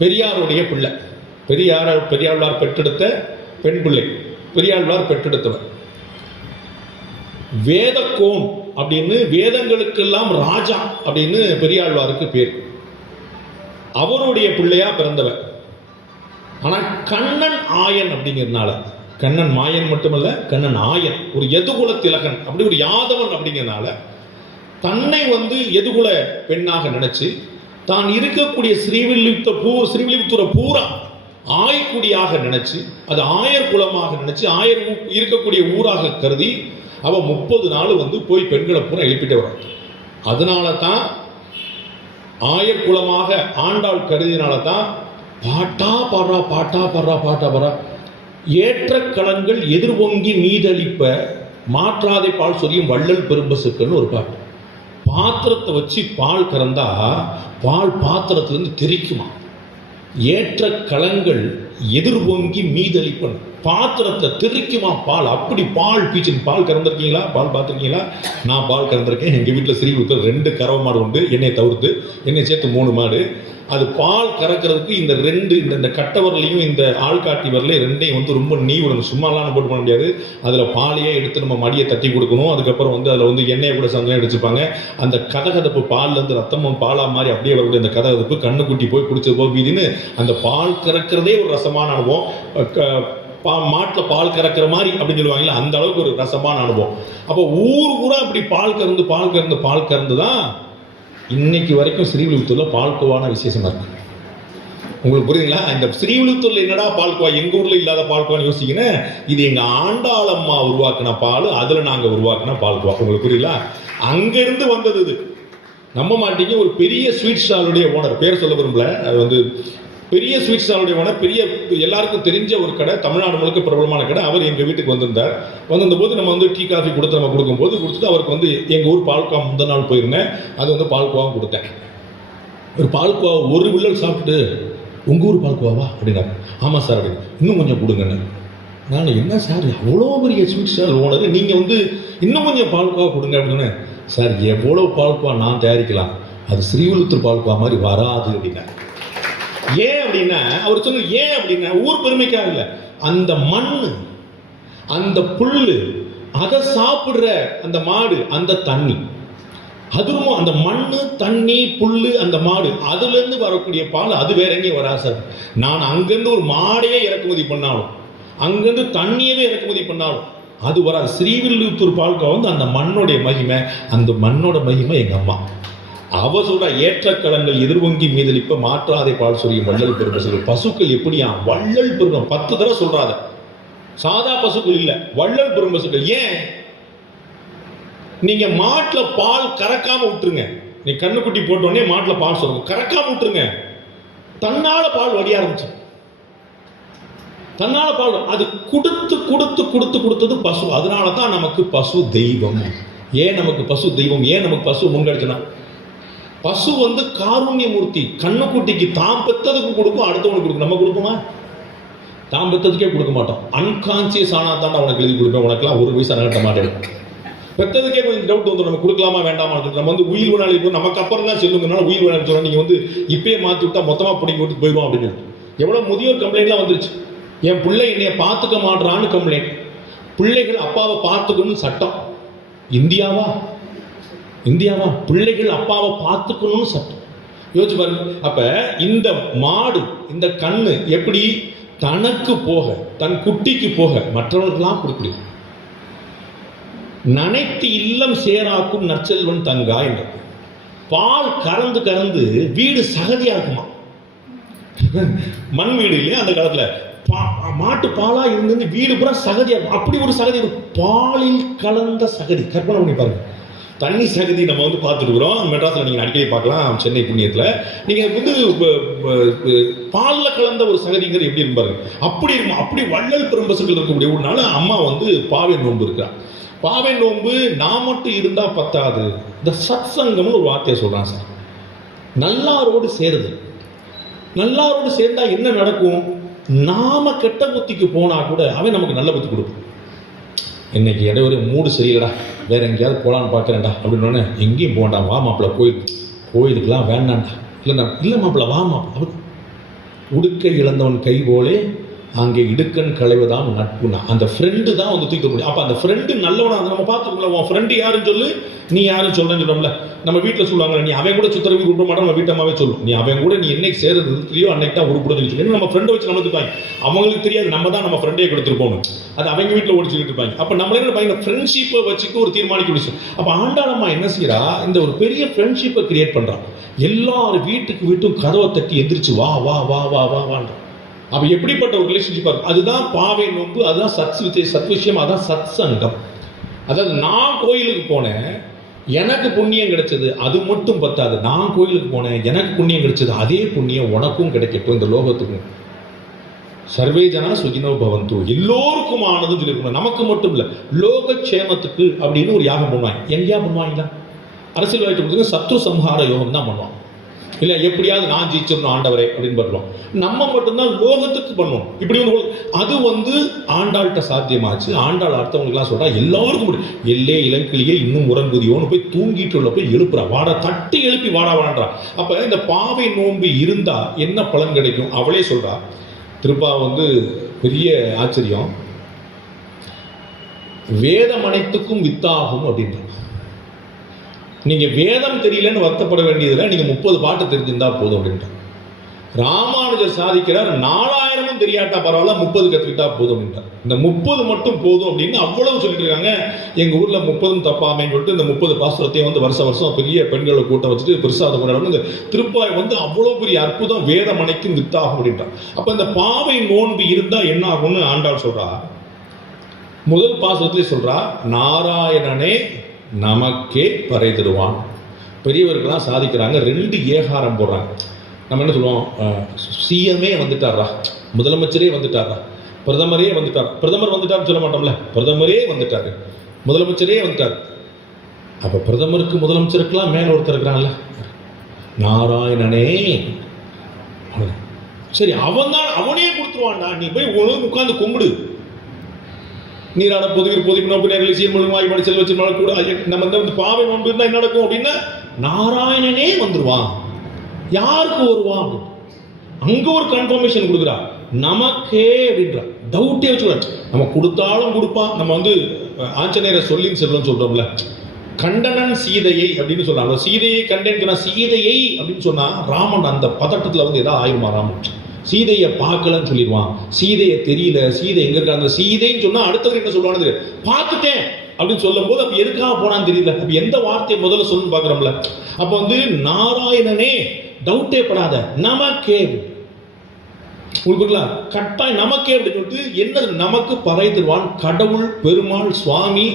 பெரியாருடைய பிள்ளை, பெரியாழ்வார் பெற்றெடுத்த பெண் பிள்ளை, பெரியாழ்வார் பெற்றெடுத்தவர். வேதக்கோன் அப்படின்னு, வேதங்களுக்கெல்லாம் ராஜா அப்படின்னு பெரியாழ்வாருக்கு பேர். அவருடைய பிள்ளையா பிறந்தவர். ஆனா கண்ணன் ஆயன் அப்படிங்கிறதுனால, கண்ணன் மாயன் மட்டுமல்ல, கண்ணன் ஆயன், ஒரு எதுகுல திலகன், அப்படி ஒரு யாதவன் அப்படிங்கிறதுனால தன்னை எதுகுல பெண்ணாக நினைச்சு தான் இருக்கக்கூடிய ஸ்ரீவில்லிபுத்தூரை பூரா ஆய்க்குடியாக நினைச்சு, அது ஆயர் குலமாக நினைச்சு, ஆயர் இருக்கக்கூடிய ஊராக கருதி அவ 30 நாள் போய் பெண்களை பூரா எழுப்பிட்டு வரான். அதனால தான் ஆயர் குலமாக ஆண்டாள் கருதினால தான் பாட்டா பாடுறா, பாட்டா பாடுறா, பாட்டா பாடுறா. ஏற்ற களங்கள் எதிர்வொங்கி மீதளிப்ப மாற்றாதை பால் சொரியும் வள்ளல் பெரும்பசுக்குன்னு ஒரு பாட்டு. பாத்திரத்தை வச்சு பால் கறந்தா பால் பாத்திரத்திலிருந்து தெரிக்குமா. ஏற்ற களங்கள் எதிர்வொங்கி மீதளிப்பன், பாத்திரத்தை தெரிக்குமா பால். அப்படி பால் பீச்சு. பால் கறந்துருக்கீங்களா? பால் பார்த்துருக்கீங்களா? நான் பால் கறந்துருக்கேன். எங்கள் வீட்டில் ஸ்ரீவில்லிபுத்தூர் 2 கறவை மாடு உண்டு, என்னை தவிர்த்து. என்னை சேர்த்து 3 மாடு. அது பால் கறக்கிறதுக்கு இந்த 2 இந்த கட்டவரலையும் இந்த ஆள்காட்டி வரலையும் 2ஐயும் ரொம்ப நீவிடணும். சும்மாலாம் போட்டு பண்ண முடியாது. அதில் பாலையே எடுத்து நம்ம மடியை தட்டி கொடுக்கணும். அதுக்கப்புறம் அதில் எண்ணெயை கூட சந்தனம் எடுத்துப்பாங்க. அந்த கதகதப்பு பால்லேருந்து ரத்தமும் பாலா மாதிரி அப்படியே வரக்கூடிய அந்த கதகதப்பு கண்ணுக்குட்டி போய் குடிச்சது போய் வீதின்னு அந்த பால் கறக்கிறதே ஒரு ரசமான அனுபவம். மாட்டில் பால் கறக்கிற மாதிரி அப்படின்னு சொல்லுவாங்கல்ல, அந்த அளவுக்கு ஒரு ரசமான அனுபவம். அப்போ ஊர் கூட அப்படி பால் கறந்து தான் இன்னைக்கு வரைக்கும் ஸ்ரீவில்லிபுத்தூர்ல பால்கோவான விசேஷமா இருக்கு. உங்களுக்கு புரியுதுங்களா? இந்த ஸ்ரீவில்லிபுத்தூர்ல என்னடா பால்கோவா, எங்க ஊர்ல இல்லாத பால்கோவான்னு யோசிக்கின்னு, இது எங்க ஆண்டாளம்மா உருவாக்கின பால், அதுல நாங்க உருவாக்கின பால்கோவா. உங்களுக்கு புரியல? அங்கிருந்து வந்தது இது. நம்ப மாட்டீங்க, ஒரு பெரிய ஸ்வீட் ஸ்டாலுடைய ஓனர், பேர் சொல்ல விரும்பல, அது பெரிய ஸ்வீட் ஸ்டாலுடைய ஓனர், பெரிய எல்லாருக்கும் தெரிஞ்ச ஒரு கடை, தமிழ்நாடு முழுக்க பிரபலமான கடை. அவர் எங்கள் வீட்டுக்கு வந்திருந்தார். வந்திருந்தபோது நம்ம டீ காஃபி கொடுத்துட்டு அவருக்கு எங்கள் ஊர் பால்கோவா முந்தின நாள் போயிருந்தேன். அது பால்கோவாவும் கொடுத்தேன். ஒரு பால்கோவா ஒரு வில்லல் சாப்பிட்டு, உங்கள் ஊர் பால்கோவாவா அப்படின்னாரு. ஆமாம் சார் அப்படின்னு. இன்னும் கொஞ்சம் கொடுங்கன்னு. நான் என்ன சார் அவ்வளோ பெரிய ஸ்வீட் ஸ்டால் ஓனர், நீங்கள் இன்னும் கொஞ்சம் பால்கோவா கொடுங்க அப்படின்னு. சார் எவ்வளோ பால்கோவா நான் தயாரிக்கலாம், அது ஸ்ரீவில்லிபுத்தூர் பால்கோவா மாதிரி வராது அப்படின்னா. ஏன் அப்படின்னா அவர் சொன்ன, ஏன் அப்படின்னா ஊர் பெருமைக்காக இல்லை, அந்த மண், அந்த புல்லு, அதை சாப்பிடுற அந்த மாடு, அந்த தண்ணி, அதுவும் அந்த மண்ணு, தண்ணி, புல்லு, அந்த மாடு, அதுல இருந்து வரக்கூடிய பால் அது வேற எங்கேயும் வராது சார். நான் அங்கிருந்து ஒரு மாடையே இறக்குமதி பண்ணாலும், அங்கிருந்து தண்ணியவே இறக்குமதி பண்ணாலும் அது வராது. ஸ்ரீவில்லிபுத்தூர் பால்கோவா அந்த மண்ணோடைய மகிமை, அந்த மண்ணோட மகிமை எங்க அம்மா. அவ சொல்ற, ஏற்ற களங்கள் எதிர்வங்கி மீதளிப்ப மாற்றாதை பால் சொரியும் வள்ளல் பெரும்பசுகள். பசுக்கள் எப்படியா? வள்ளல் பெரும்பம் 10 தடவை சொல்றாத. சாதா பசுக்கள் இல்ல, வள்ளல் பெரும்பசுகள். ஏன்? நீங்க மாட்டுல பால் கறக்காம விட்டுருங்க. நீ கண்ணுக்குட்டி போட்டோடனே மாட்டுல பால் சொல்லுங்க, கறக்காம விட்டுருங்க. தன்னால பால் வடிய ஆரம்பிச்சு, தன்னால பால். அது கொடுத்தது பசு. அதனாலதான் நமக்கு பசு தெய்வம். ஏன் நமக்கு பசு தெய்வம்? ஏன் நமக்கு பசு முன்கடிச்சுனா, பசு காருண்யமூர்த்தி. கண்ணுக்குட்டிக்கு தாம் பெற்றதுக்கு கொடுக்கும், அடுத்தவனுக்கு கொடுக்கும். நம்ம கொடுப்போமா? தாம் பெற்றதுக்கே கொடுக்க மாட்டோம். அன்கான்சியஸ் ஆனா தான் உனக்கு எழுதி கொடுப்பேன், உனக்குலாம் 1 பைசா நகட்ட மாட்டேன். பெற்றதுக்கே கொஞ்சம் டவுட் வந்துடும், நம்ம கொடுக்கலாமா வேண்டாமா. நம்ம உயிர் வேணாலும் நமக்கு அப்புறம் தான் செல்லுங்கனால உயிர் வேணாலும் சொன்னா, நீங்க இப்பயே மாற்றி விட்டா மொத்தமா பிடிங்கி விட்டு போயிடும் அப்படின்னு. எவ்வளவு முதியோர் கம்ப்ளைண்ட்லாம் வந்துருச்சு. என் பிள்ளை என்னைய பார்த்துக்க மாட்டான்னு கம்ப்ளைண்ட். பிள்ளைகள் அப்பாவை பார்த்துக்கணும்னு சட்டம். இந்தியாவா பிள்ளைகள் அப்பாவை பார்த்துக்கணும்னு சட்டம். யோசிச்சு பாருங்க. அப்ப இந்த மாடு, இந்த கண்ணு எப்படி தனக்கு போக, தன் குட்டிக்கு போக மற்றவர்களுக்கெல்லாம் கொடுக்கணும். நனைத்து இல்லம் சேராக்கும் நற்செல்வன் தங்கா என்ற பால் கறந்து வீடு சகதியா இருக்குமா. மண் வீடு இல்லையா அந்த காலத்துல, மாட்டு பாலா இருந்து வீடு பூரா சகதியா இருக்கும். அப்படி ஒரு சகதி, பாலில் கலந்த சகதி. கற்பனை பண்ணி பாருங்க. தண்ணி சகதி நம்ம வந்து பார்த்துருக்குறோம். மெட்ராஸில் நீங்கள் அடிக்கடி பார்க்கலாம், சென்னை புண்ணியத்தில். நீங்கள் வந்து பாலில் கலந்த ஒரு சகதிங்கிறது எப்படி இருப்பாரு, அப்படி இருக்கும். அப்படி வள்ளல் பெரும்பசுகள் இருக்கக்கூடிய ஒரு நாள் அம்மா வந்து பாவை நோன்பு இருக்கிறார். பாவை நோன்பு நான் மட்டும் இருந்தால் பத்தாது, இந்த சத் சங்கம்னு ஒரு வார்த்தையை சொல்கிறான் சார். நல்லாரோடு சேருது. நல்லாரோடு சேர்ந்தா என்ன நடக்கும்? நாம கெட்ட புத்திக்கு போனா கூட அவன் நமக்கு நல்ல புத்தி கொடுப்பான். இன்னைக்கு இடைவெளி மூடு சரியில்லடா, வேற எங்கேயாவது போகலான்னு பார்க்குறேன்டா அப்படின்னோடனே எங்கேயும் போகண்டா, வா மாப்பிள்ள கோயிலுக்கெல்லாம் வேண்டாண்டா. இல்லை மாப்பிள்ள வா மாப்பிள்ள. உடுக்கை இழந்தவன் கை போலே அங்கே இடுக்கன் களைவதான் நட்புனா, அந்த ஃப்ரெண்டு தான் வந்து தூக்க முடியும். அப்போ அந்த ஃப்ரெண்டு நல்லவனா நம்ம பார்த்துக்கல. உன் ஃப்ரெண்டு யாருன்னு சொல்லு, நீ யாருன்னு சொல்றேன்னு சொல்றோம்ல. நம்ம வீட்டில் சொல்லுவாங்க, நீ அவன் கூட சுத்தரவு விட மாட்டோம். நம்ம வீட்டம்மாவே சொல்லும், நீ அவன் கூட நீ என்னைக்கு சேர்றது நிறுத்தியோ அன்னைக்கு தான் உருப்படுன்னு சொல்லி நம்ம ஃப்ரெண்டை வச்சு நம்ம இருப்பாங்க. அவங்களுக்கு தெரியாது நம்ம தான் நம்ம ஃப்ரெண்டே கொடுத்துருப்போம். அது அவங்க வீட்டில் ஓடிச்சுக்கிட்டு இருப்பாங்க. அப்போ நம்மளே இந்த ஃப்ரெண்ட்ஷிப்பை வச்சுட்டு ஒரு தீர்மானிக்க முடியும். அப்போ ஆண்டாளம்மா என்ன செய்யறா, இந்த ஒரு பெரிய ஃப்ரெண்ட்ஷிப்பை கிரியேட் பண்றான். எல்லாரும் வீட்டுக்கும் கதவை தட்டி எந்திரிச்சு வா வா வா வா வா வான்ற. அப்ப எப்படிப்பட்ட ஒரு ரிலேஷன்ஷிப்பா இருக்கும். அதுதான் பாவை நோன்பு, அதுதான் சத் விஷயம், அதான் சத் சங்கம். அதாவது நான் கோயிலுக்கு போனேன், எனக்கு புண்ணியம் கிடைச்சது, அது மட்டும் பத்தாது. நான் கோயிலுக்கு போனேன், எனக்கு புண்ணியம் கிடைச்சது, அதே புண்ணியம் உனக்கும் கிடைக்கட்டும், இந்த லோகத்துக்கும். சர்வே ஜனா சுகினோ பவந்து, எல்லோருக்கும் ஆனதுன்னு சொல்லியிருக்கணும். நமக்கு மட்டும் இல்லை, லோக க்ஷேமத்துக்கு அப்படின்னு ஒரு யாகம் பண்ணுவாங்க. எங்கேயா பண்ணுவாங்களா? அரசியல்வாதிகளுக்கு சத்ரு சம்ஹார யோகம் தான் பண்ணுவாங்க. இல்லை எப்படியாவது நான் ஜெயிச்சிடணும் ஆண்டவரே அப்படின்னு பண்ணுவோம். நம்ம மட்டும்தான் லோகத்துக்கு பண்ணுவோம். இப்படி வந்து அது வந்து ஆண்டாள்கிட்ட சாத்தியமாச்சு. ஆண்டாள் அடுத்தவங்களுக்குலாம் சொல்றா, எல்லாருக்கும் எல்லே இலக்கிலேயே இன்னும் உறங்குதியோன்னு போய் தூங்கிட்டு உள்ள போய் எழுப்புறா, வாடா தட்டி எழுப்பி வாடா வாடா. அப்ப இந்த பாவை நோன்பு இருந்தா என்ன பலன் கிடைக்கும் அவளே சொல்றா. திருப்பா வந்து பெரிய ஆச்சரியம், வேதம் அனைத்துக்கும் வித்தாகும் அப்படின்ற. நீங்க வேதம் தெரியலன்னு வருத்தப்பட வேண்டியதில்லை, நீங்க 30 பாட்டு தெரிஞ்சிருந்தா போதும் அப்படின்ட்டு. ராமானுஜர் சாதிக்கிறார், 4000 தெரியாட்டா பரவாயில்ல, 30 கத்துக்கிட்டா போதும் அப்படின்ட்டார். இந்த 30 மட்டும் போதும் அப்படின்னு அவ்வளவு சொல்லிட்டு இருக்காங்க. எங்க ஊர்ல 30 தப்பாமைன்னு சொல்லிட்டு இந்த 30 பாசுரத்தையும் வந்து வருஷம் பெரிய பெண்களை கூட்டம் வச்சுட்டு பெருசாக கொண்டாடணும். இந்த திருப்பாய் வந்து அவ்வளவு பெரிய அற்புதம், வேதம் அனைக்கும் வித்தாகும் அப்படின்ட்டார். அப்ப இந்த பாவை நோன்பு இருந்தா என்ன ஆகும்னு ஆண்டாள் சொல்றா. முதல் பாசுரத்திலே சொல்றா, நாராயணனே நமக்கே பறை தருவான். பெரியவர்கள்லாம் சாதிக்கிறாங்க, 2 ஏகாரம் போடுறாங்க. நம்ம என்ன சொல்லுவோம், சிஎம்ஏ வந்துட்டாரா, முதலமைச்சரே வந்துட்டாரா, பிரதமரே வந்துட்டார். பிரதமர் வந்துட்டார்னு சொல்ல மாட்டோம்ல, பிரதமரே வந்துட்டாரு, முதலமைச்சரே வந்துட்டார். அப்ப பிரதமருக்கு முதலமைச்சருக்கெல்லாம் மேல ஒருத்தர் இருக்கிறாங்கல்ல, நாராயணனே. சரி, அவன் தான், அவனே கொடுத்துருவான்டா, நீ போய் உட்கார்ந்து கும்பிடு. நீராட பொதுவிற்கு நோக்கு நேரில் சீர்மொழி வாய்ப்பாடு செல்வச்சு கூட நம்ம இந்த பாவை நோன்பு இருந்தா என்ன நடக்கும் அப்படின்னா, நாராயணனே வந்துருவான். யாருக்கு வருவான்? அங்க ஒரு கன்ஃபர்மேஷன் கொடுக்குறா, நமக்கே அப்படின்றா. டவுட்டே வச்சுக்கூடாது, நம்ம கொடுத்தாலும் கொடுப்பான். நம்ம வந்து ஆஞ்சநேயரை சொல்லின்னு செல்வன்னு சொல்றோம்ல, கண்டனன் சீதையை அப்படின்னு சொல்றாங்க. சீதையை கண்டேன்னு சொன்னா, சீதையை அப்படின்னு சொன்னா ராமன் அந்த பதட்டத்துல வந்து ஏதாவது ஆயிருமா ராமன். சீதையை பார்க்கலன்னு சொல்லிடுவான், சீதையை தெரியல, சீதை எங்க இருக்காங்க. சீதைன்னு சொன்னா அடுத்தவர் என்ன சொல்லுவானு பார்த்துட்டேன் அப்படின்னு சொல்லும் போது அப்ப எதுக்காக போனான்னு தெரியல. அப்ப எந்த வார்த்தையை முதல்ல சொல்லணும்னு பாக்குறோம்ல. அப்ப வந்து நாராயணனே, டவுட்டே படாத, நமக்கே உங்களுக்கு கட்டாயம் நமக்கே அப்படின்னு சொல்லிட்டு என்னது, நமக்கு பறை தருவான் கடவுள் பெருமாள் சுவாமி.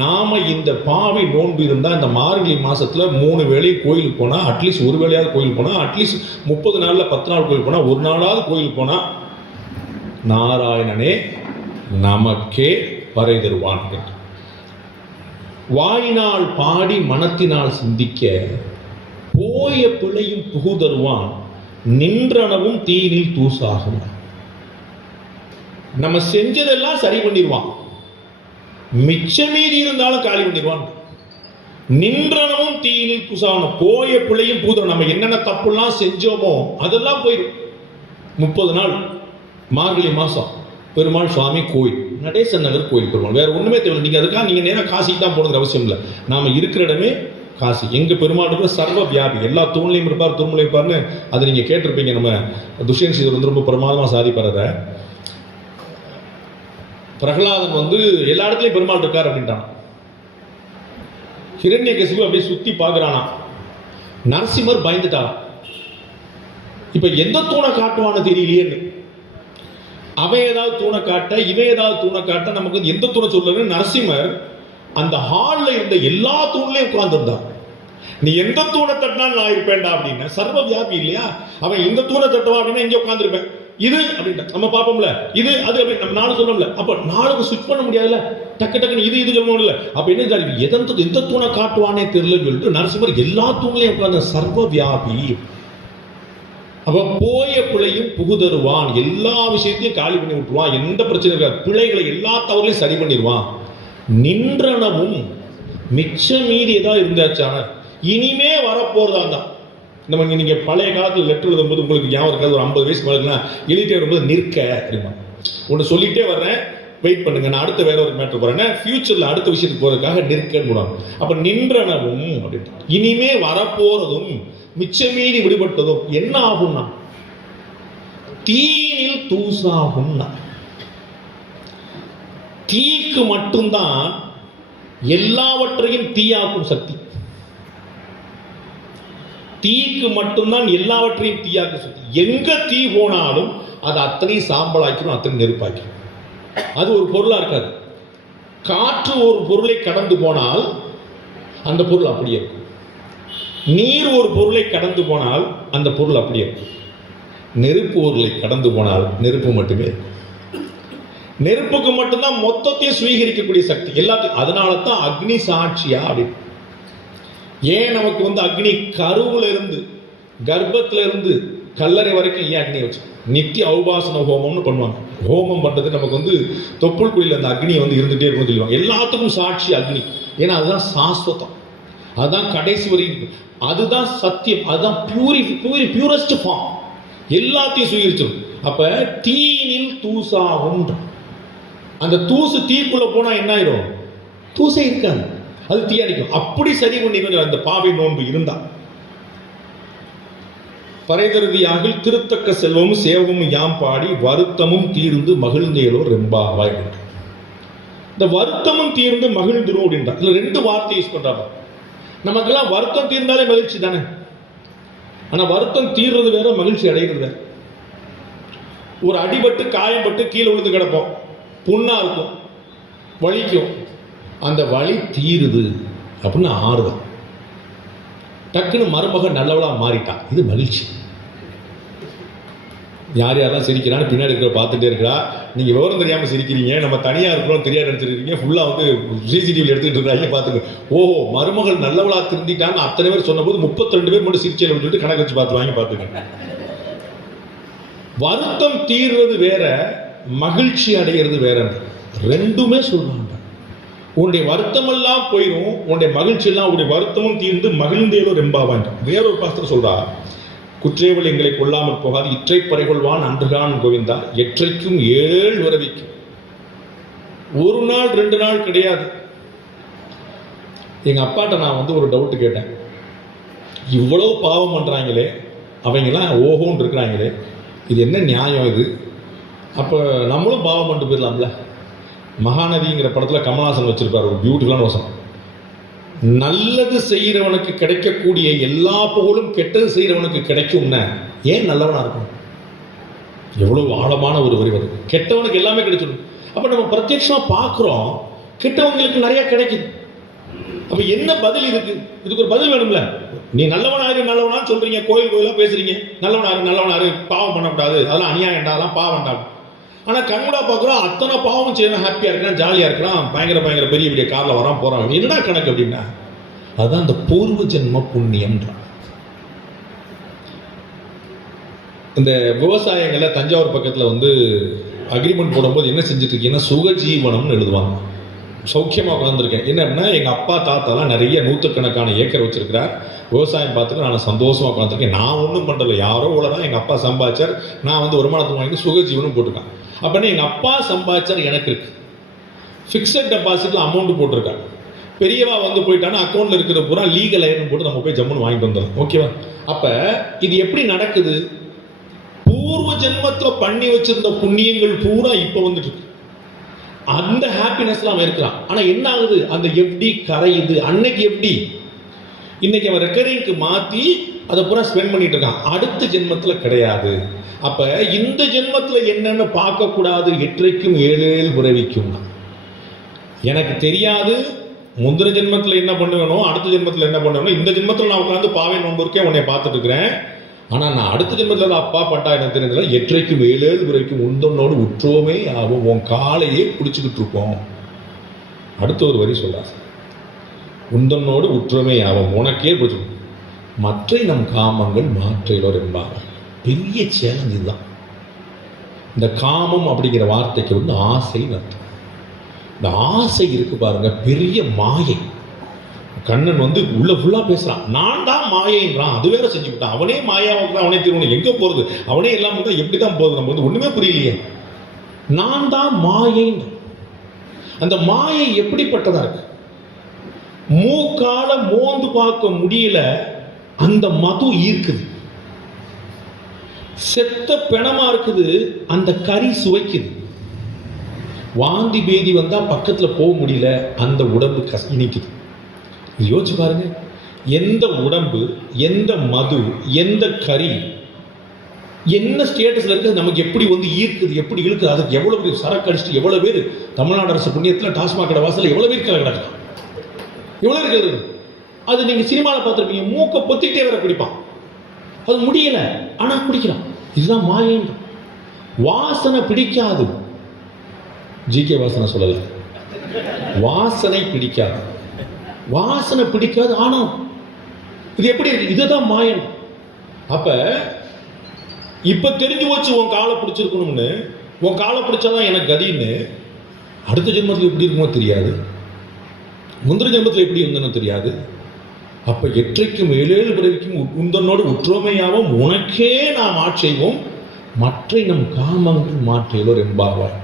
நாம இந்த பாவை நோன்பு இருந்தா இந்த மார்கழி மாசத்துல 3 வேளை கோயிலுக்கு போனா, அட்லீஸ்ட் ஒரு வேளையாவது கோயிலுக்கு போனா, அட்லீஸ்ட் 30 நாள்ல 10 நாள் கோயிலுக்கு போனா, ஒரு நாளாவது கோயிலுக்கு போனா, நாராயணனே நமக்கே பறை தருவான். வாயினால் பாடி மனத்தினால் சிந்திக்க போய பிழையும் புகுதருவான், நின்றனவும் தீனில் தூசாகும். நம்ம செஞ்சதெல்லாம் சரி பண்ணிடுவான், மிச்ச மீதி இருந்தாலும் காலி பண்ணிடுவான். நின்றனவும் தீனில் தூசாகும், போய பிழையும் புகுதரும். நம்ம என்னென்ன தப்புலாம் செஞ்சோமோ அதெல்லாம் போயிடும். 30 நாள் மார்கழி மாசம் பெருமாள் சுவாமி கோயில், நடேசன் நகர் கோயில் பெருமாள், வேற ஒண்ணுமே தேவையில்லை. நீங்க அதுக்காக நீங்க நேரம் காசிக்கு தான் போகணுங்கிற அவசியம் இல்லை. நாம இருக்கிற இடமே காசி. எங்க பெருமாள் இருக்கிற சர்வ வியாபி, எல்லா தூண்லையும் இருப்பார், துருமுலையும் இருப்பார்னு அதை நீங்க கேட்டிருப்பீங்க. நம்ம துஷ்யன் சீதர் வந்து ரொம்ப பிரமாதமா சாதிப்பார. பிரகலாதன் வந்து எல்லா இடத்துலயும் பெருமாள் இருக்கார் அப்படின்ட்டான். ஹிரண்யகசிபு அப்படியே சுத்தி பாக்குறானா. நரசிம்மர் பயந்துட்டா, இப்ப எந்த தூணை காட்டுவான்னு தெரியலையேன்னு. அவன் ஏதாவது தூணை காட்ட, இவன் ஏதாவது தூணை காட்ட, நமக்கு எந்த தூணை சொல்லுன்னு நரசிம்மர் அந்த ஹால்ல இருந்த எல்லா தூண்லையும் உட்கார்ந்துருந்தான். நீ எந்த தூணை தட்டினாலும் நான் இருப்பேன்டா அப்படின்னு. சர்வ வியாபி இல்லையா? அவன் இந்த தூணை தட்டுவா அப்படின்னா இங்கே உட்காந்துருப்பேன். இது அப்படின்ட்டு நம்ம பார்ப்போம்ல, இது அது அப்படின்னு நம்ம நானும் சொல்லணும்ல. அப்ப நாளுக்கு சுவிட்ச் பண்ண முடியாதுல்ல, டக்கு டக்குன்னு இது இது சொல்லணும்ல. அப்ப என்ன எந்த தூணை காட்டுவானே தெரியலன்னு சொல்லிட்டு நரசிம்மர் எல்லா தூண்லையும் உட்கார்ந்த சர்வ வியாபி. அப்ப போய பிழையும் புகுதருவான், எல்லா விஷயத்தையும் காலி பண்ணி விட்டுருவான், எந்த பிரச்சனை இருக்காது, பிழைகளை எல்லா தவறுலையும் சரி பண்ணிடுவான். நின்றனவும் மிச்ச மீதி ஏதாவது இருந்தாச்சான இனிமே வரப்போறதா தான். நம்ம நீங்க பழைய காலத்தில் லெட்டர் எழுதும்போது உங்களுக்கு ஞாபகம் இருக்காது, ஒரு 50 வயசு மேலே எழுதிட்டே வரும்போது நிற்க அப்படிமா ஒன்று சொல்லிட்டே வர்றேன், வெயிட் பண்ணுங்க, நான் அடுத்த வேற ஒரு மேட்டர் போறேன், ஃபியூச்சர்ல அடுத்த விஷயத்துக்கு போறதுக்காக நிற்க. அப்ப நின்றனவும் அப்படின்ட்டு இனிமே வரப்போறதும் மிச்ச மீறி விடுபட்டதும் என்ன ஆகும்னா தீனில் தூசாகும்னா. தீக்கு மட்டும்தான் எல்லாவற்றையும் தீயாக்கும் சக்தி. தீக்கு மட்டும்தான் எல்லாவற்றையும் தீயாக்கும் சக்தி. எங்க தீ போனாலும் அது அத்தனை சாம்பலாக்கிடும், அத்தனை நெருப்பாக்கிடும். அது ஒரு பொருளா இருக்காது. காற்று ஒரு பொருளை கடந்து போனால் அந்த பொருள் அப்படியே இருக்கும். நீர் ஒரு பொருளை கடந்து போனால் அந்த பொருள் அப்படியே இருக்கும். நெருப்பு பொருளை கடந்து போனால் நெருப்பு மட்டுமே இருக்கும். நெருப்புக்கு மட்டும்தான் மொத்தத்தையும் சுவீகரிக்கக்கூடிய சக்தி எல்லாத்தையும். அதனால தான் அக்னி சாட்சியா அப்படின்னு. ஏன் நமக்கு அக்னி கருவுல இருந்து கர்ப்பத்துல இருந்து கல்லறை வரைக்கும் ஏன் அக்னி வச்சு நித்திய ஔபாசன ஹோமம்னு பண்ணுவாங்க. ஹோமம் பண்றது நமக்கு தொப்புள் குழியில் அந்த அக்னி இருந்துகிட்டே இருக்கும்னு சொல்லுவாங்க. எல்லாத்துக்கும் சாட்சி அக்னி. ஏன்னா அதுதான் சாஸ்வதம், அதுதான் கடைசி வரைக்கும், அதுதான் சத்தியம், அதுதான் பியூரஸ்ட் ஃபார்ம். எல்லாத்தையும் சுவீகரிச்சிடும். அப்ப தீனில் தூசாகும். அந்த தூசு தீக்குள்ள போனா என்ன ஆயிடும்? தூசை இருக்காது, அது தீ அடிக்கும். அப்படி சரி பண்ணி அந்த பாவை நோன்பு இருந்தா பறைதருதியாக திருத்தக்க செல்வமும் சேவமும் யாம் பாடி வருத்தமும் தீர்ந்து மகிழ்ந்தேலோ ரெம்பாவாய். இந்த வருத்தமும் தீர்ந்து மகிழ்ந்துரும் அப்படின்றா. இதுல 2 வார்த்தை யூஸ் பண்றாங்க. நமக்கெல்லாம் வருத்தம் தீர்ந்தாலே மகிழ்ச்சி தானே. ஆனா வருத்தம் தீர்றது வேற, மகிழ்ச்சி அடைகிறது வேற. ஒரு அடிபட்டு காயம்பட்டு கீழே விழுந்து கிடப்போம், புண்ணா இருக்கும், வலிக்கும், அந்த வலி தீருது அப்படின்னு ஆறுதல். டக்குன்னு மருமக நல்லவளா மாறிட்டான், இது மகிழ்ச்சி. யார் யாரெல்லாம் சிரிக்கிறான்னு பின்னாடி இருக்கிற பார்த்துட்டே இருக்கிறா. நீங்க விவரம் தெரியாம சிரிக்கிறீங்க, நம்ம தனியா இருக்கிறோம் தெரியாது நினைச்சிருக்கீங்க. ஃபுல்லா சிசிடிவி எடுத்துக்கிட்டு இருக்காங்க, பாத்துங்க. ஓஹோ, மருமகள் நல்லவளா திருந்திட்டான்னு அத்தனை பேர் சொன்ன போது 32 பேர் மட்டும் சிரிச்சையில விட்டுட்டு கணக்கு வச்சு பார்த்து வாங்கி பார்த்துக்க. வருத்தம் தீர்றது வேற, மகிழ்ச்சி அடைகிறது வேற. 2மே சொல்றாங்க. உன்னுடைய வருத்தம் எல்லாம் போயிடும், உன்னுடைய மகிழ்ச்சி எல்லாம், உன்னுடைய வருத்தமும் தீர்ந்து மகிழ்ந்தேலோ ரெம்பாவான். வேறொரு பாஸ்டர் சொல்றா, குற்றேவல் எங்களை கொள்ளாமல் போகாது, இற்றை பறைகொள்வான் அன்றுகான் கோவிந்தா, எற்றைக்கும் 7 வரவிக்கும். 1 நாள் 2 நாள் கிடையாது. எங்க அப்பாட்ட நான் ஒரு டவுட் கேட்டேன். இவ்வளவு பாவம் பண்றாங்களே, அவங்கெல்லாம் ஓஹோன்னு இருக்கிறாங்களே, இது என்ன நியாயம் இது? அப்போ நம்மளும் பாவம் பண்ணிட்டு போயிடலாம்ல. மகாநதிங்கிற படத்தில் கமல்ஹாசன் வச்சிருப்பார் ஒரு பியூட்டிஃபுல்லான வசனம். நல்லது செய்கிறவனுக்கு கிடைக்கக்கூடிய எல்லா புகழும் கெட்டது செய்கிறவனுக்கு கிடைக்கும்னா ஏன் நல்லவனா இருக்கும்? எவ்வளவு ஆழமான ஒரு வரி வருது. கெட்டவனுக்கு எல்லாமே கிடைச்சிடும். அப்ப நம்ம பிரத்யட்சமா பார்க்கிறோம், கெட்டவங்களுக்கு நிறைய கிடைக்குது. அப்ப என்ன பதில் இதுக்கு? இதுக்கு ஒரு பதில் வேணும்ல. நீ நல்லவனாரு நல்லவனான்னு சொல்றீங்க, கோயில் கோயிலா பேசுறீங்க, நல்லவனாரு பாவம் பண்ணக்கூடாது, அதெல்லாம் அநியாயம்டா, அதெல்லாம் பாவம்டா. ஆனா கண்கூடா பார்க்குறோம், அத்தனை பாவம் செய்யணும், ஹாப்பியா இருக்கிறான், ஜாலியா இருக்கிறான், பயங்கர பெரிய பெரிய கார்ல வரான் போறான். என்னடா கணக்கு அப்படின்னா, அதுதான் இந்த பூர்வ ஜென்ம புண்ணியம்ன்றான். இந்த விவசாயங்கள்ல தஞ்சாவூர் பக்கத்துல அக்ரிமெண்ட் போடும்போது என்ன செஞ்சுட்டு இருக்கீங்கன்னா சுகஜீவனம்னு எழுதுவாங்க. சௌக்கியமாக உட்காந்துருக்கேன். என்ன அப்படின்னா, எங்கள் அப்பா தாத்தாலாம் நிறைய 100கணக்கான ஏக்கர் வச்சிருக்கிறார், விவசாயம் பார்த்துட்டு நான் சந்தோஷமாக உட்காந்துருக்கேன். நான் ஒன்றும் பண்ணுறதில்ல, யாரோ உலகம் எங்கள் அப்பா சம்பாதிச்சார், நான் வருமானத்தை வாங்கி சுகஜீவனம் போட்டிருக்கேன். அப்படின்னா எங்கள் அப்பா சம்பாதிச்சார் எனக்கு இருக்கு. ஃபிக்ஸட் டெபாசிட்டில் அமௌண்ட் போட்டிருக்காங்க. பெரியவா போயிட்டானா அக்கௌண்ட்டில் இருக்கிற பூரா லீகல் ஐட்டம் போட்டு நம்ம போய் ஜம்முன்னு வாங்கிட்டு வந்துடலாம். ஓகேவா? அப்போ இது எப்படி நடக்குது? பூர்வ ஜென்மத்தில் பண்ணி வச்சிருந்த புண்ணியங்கள் பூரா இப்போ வந்துட்டு இருக்கு. அந்த ஹாப்பினஸ்ல அவன் இருக்கிறான். ஆனா என்ன ஆகுது? அந்த எஃப்டி கரையுது. அன்னைக்கு எஃப்டி இன்னைக்கு அவன் ரெக்கரிங்க்கு மாத்தி அதை பூரா ஸ்பெண்ட் பண்ணிட்டு இருக்கான். அடுத்த ஜென்மத்துல கிடையாது. அப்ப இந்த ஜென்மத்துல என்னன்னு பார்க்க கூடாது. எற்றைக்கும் 7 புறவிக்கும். எனக்கு தெரியாது, முந்தின ஜென்மத்தில் என்ன பண்ணுவேனோ அடுத்த ஜென்மத்தில் என்ன பண்ணுவேனோ, இந்த ஜென்மத்தில் நான் உட்காந்து பாவை நோன்பு இருக்கேன் உன்னை பார்த்துட்டு இருக்கிறேன். ஆனால் நான் அடுத்த ஜென்மத்தில் அப்பா பட்டா எனக்கு தெரிஞ்சதில்ல, எற்றைக்கும் 7 வரைக்கும் உந்தனோடு உற்றோமே ஆகும், உன் காலையே பிடிச்சிக்கிட்டு இருக்கோம். அடுத்த ஒரு வரி சொல்றார், உந்தனோடு உற்றோமே ஆகும் உனக்கே பிடிச்சிருக்கும், மற்ற நம் காமங்கள் மாற்றையோர் என்பாங்க. பெரிய சேலஞ்ச் இதுதான். இந்த காமம் அப்படிங்கிற வார்த்தைக்கு வந்து ஆசை அர்த்தம். இந்த ஆசை இருக்கு பாருங்க, பெரிய மாயை. கண்ணன் வந்து உள்ள ஃபுல்லா பேசுறான், நான் தான் மாயைன்றான், அது வேற செஞ்சுக்கிட்டான், அவனே மாயாவுக்கு அவனே திருவண்ணம், எங்க போறது, அவனே எல்லாம் பண்ணா எப்படி தான் போகுது, நம்ம வந்து ஒண்ணுமே புரியலையே. நான் தான் மாயைன்ற அந்த மாயை எப்படிப்பட்டதா இருக்கு, மூக்கால மோந்து பார்க்க முடியல, அந்த மது ஈர்க்குது. செத்த பிணமா இருக்குது, அந்த கறி சுவைக்குது. வாந்தி பேதி வந்தா பக்கத்துல போக முடியல, அந்த உடம்பு இனிக்குது. யோசிச்சு பாருங்க, எந்த உடம்பு, எந்த மது, எந்த கறி என்ன ஸ்டேட்டஸ்ல இருக்கு, நமக்கு எப்படி வந்து ஈர்க்குது, எப்படி இழுக்குது. அதுக்கு எவ்வளவு பேர் சரக்கு அடிச்சுட்டு, எவ்வளவு பேர் தமிழ்நாடு அரசு புண்ணியத்தில் டாஸ்மாக் கடை வாசல் எவ்வளவு பேர் கிடக்கலாம், எவ்வளவு இருக்குது. அது நீங்க சினிமாவில் பார்த்துருப்பீங்க, மூக்க பொத்திக்கிட்டே வேற குடிப்பான், அது முடியல ஆனா குடிக்கிறான். இதுதான் மாயன். வாசனை பிடிக்காது, ஜிகே வாசனை சொல்லல, வாசனை பிடிக்காது, வாசனை பிடிக்காது, ஆனா இது எப்படி இருக்கு, இதுதான் மாயன். அப்ப இப்ப தெரிஞ்சு போச்சு உன் காலை பிடிச்சிருக்கணும்னு, உன் காலை பிடிச்சாதான் எனக்கு கதின்னு. அடுத்த ஜென்மத்தில் எப்படி இருக்குமோ தெரியாது, முந்திர ஜென்மத்தில் எப்படி இருந்தனும் தெரியாது. அப்ப எற்றைக்கும் 7 பிறவிக்கும் உந்தனோடு உற்றோமையாவும் உனக்கே நாம் ஆட்செய்வோம், மற்ற நம் காமங்கள் மாற்றேலோர் என்பாவாய்.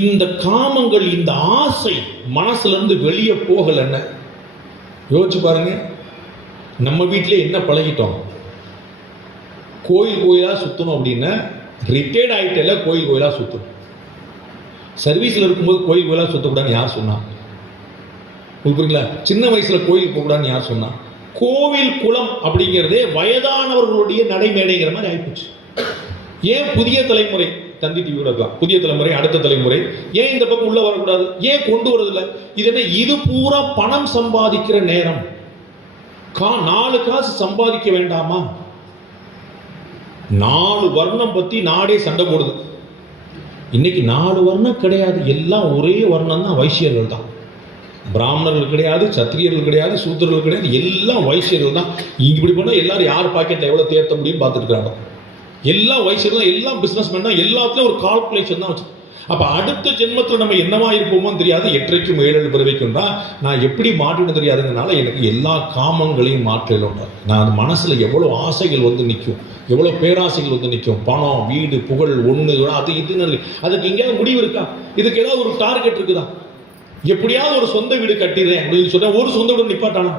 இந்த காமங்கள், இந்த ஆசை மனசுல இருந்து வெளியே போகலன்னு யோசிச்சு பாருங்க. நம்ம வீட்டிலே என்ன பழகிட்டோம், கோயில் கோயிலா சுத்தணும் அப்படின்னா ரிட்டையர்ட் ஆகிட்டல கோயில் கோயிலா சுத்தணும். சர்வீஸ்ல இருக்கும்போது கோயில் கோயிலா சுத்தக்கூடாதுன்னு யார் சொன்னா? புரியுங்களா? சின்ன வயசுல கோயில் போகக்கூடாதுன்னு யார் சொன்னா? கோவில் குளம் அப்படிங்கிறதே வயதானவர்களுடைய நடைமேடைங்கிற மாதிரி ஆயிப்போச்சு. ஏன் புதிய தலைமுறை தந்தி டிவி இருக்கலாம், புதிய தலைமுறை அடுத்த தலைமுறை ஏன் இந்த பக்கம் உள்ள வரக்கூடாது, ஏன் கொண்டு வரதில்லை? இது பூரா பணம் சம்பாதிக்கிற நேரம். 4 காசு சம்பாதிக்க வேண்டாமா? 4 வர்ணம் பத்தி நாடே சண்டை போடுது. இன்னைக்கு 4 வர்ணம் கிடையாது, எல்லாம் ஒரே வர்ணம் தான், வைசியர்கள் தான். பிராமணர்கள் கிடையாது, சத்திரியர்கள் கிடையாது, சூத்திரர்கள் கிடையாது, எல்லாம் வைசியர்கள் தான். இப்படி பண்ணா எல்லாரும் யார் பாக்கெட்ல எவ்வளவு தேர்த்த முடியும் பார்த்துட்டு இருக்காங்க. எல்லாம் வைசியர்கள் தான், எல்லாம் பிசினஸ் மேன் தான், எல்லாத்துலயும் ஒரு கால்குலேஷன் தான் வச்சு. அப்ப அடுத்த ஜென்மத்தில் நம்ம என்னவா இருப்போமோ தெரியாது. எற்றைக்கும் 7 பிறவிக்கும் தான் நான் எப்படி மாற்றினு தெரியாதுங்கனால எனக்கு எல்லா காமங்களையும் மாற்றலும். நான் மனசுல எவ்வளவு ஆசைகள் வந்து நிற்கும், எவ்வளவு பேராசைகள் வந்து நிற்கும். பணம், வீடு, புகழ், ஒண்ணு அது இதுன்னு. அதுக்கு எங்கேயாவது முடிவு இருக்கா? இதுக்கு ஏதாவது ஒரு டார்கெட் இருக்குதா? எப்படியாவது ஒரு சொந்த வீடு கட்டிடுறேன் அப்படின்னு சொன்னா ஒரு சொந்த வீடு நிப்பாட்டானா?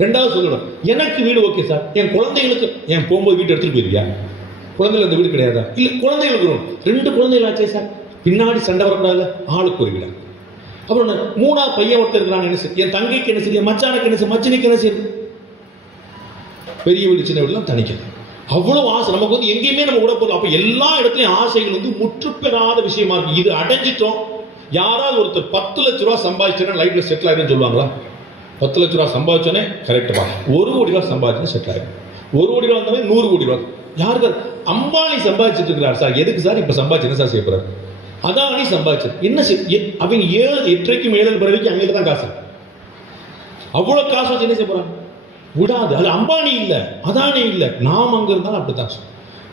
2வது சொல்லிடும், எனக்கு வீடு ஓகே சார், என் குழந்தைகளுக்கு ஏன் போகும்போது வீட்டு எடுத்துட்டு போயிருவியா? குழந்தைகள் அந்த வீடு கிடையாதா? இல்ல குழந்தைகளுக்கு 2 குழந்தைகள் ஆச்சே சார், பின்னாடி சண்டை வரக்கூடாது, ஆளுக்கு ஒரு வீடா. அப்புறம் 3வது பையன் ஒருத்தர் இருக்கிறான், என்ன சரி, என் தங்கைக்கு என்ன சரி, என் மச்சானுக்கு என்ன சரி, மச்சினிக்கு என்ன சரி, பெரிய வீடு சின்ன வீடுலாம் தனிக்கணும். அவ்வளவு ஆசை நமக்கு வந்து எங்கேயுமே நம்ம விட போறோம். அப்ப எல்லா இடத்துலயும் ஆசைகள் வந்து முற்று பெறாத விஷயமா இருக்கு. இது அடைஞ்சிட்டோம். யாராவது ஒருத்தர் 10 லட்ச ரூபா சம்பாதிச்சேன்னா லைஃப்ல செட்டில் ஆயிருன்னு சொல்லுவாங்களா? 10 லட்ச ரூபா சம்பாதிச்சோன்னே கரெக்ட் பா, 1 கோடி ரூபா சம்பாதிச்சு செட்டில் ஆயிரும். 1 கோடி ரூபா வந்தவங்க 100 கோடி ரூபா. யாருக்கு? அம்பானி சம்பாதிச்சுட்டு இருக்கிறார் சார். எதுக்கு சார் இப்ப சம்பாதிச்சு என்ன சார் செய்ய போறாரு? அதானி சம்பாதிச்சு என்ன அவங்க 8க்கும் 7 பிறவிக்கு அங்கே தான் காசு. அவ்வளவு காசு வச்சு என்ன செய்ய போறாங்க? விடாது. அது அம்பானி இல்ல, அதானி இல்ல, நாம் அங்க இருந்தாலும் அப்படித்தான்.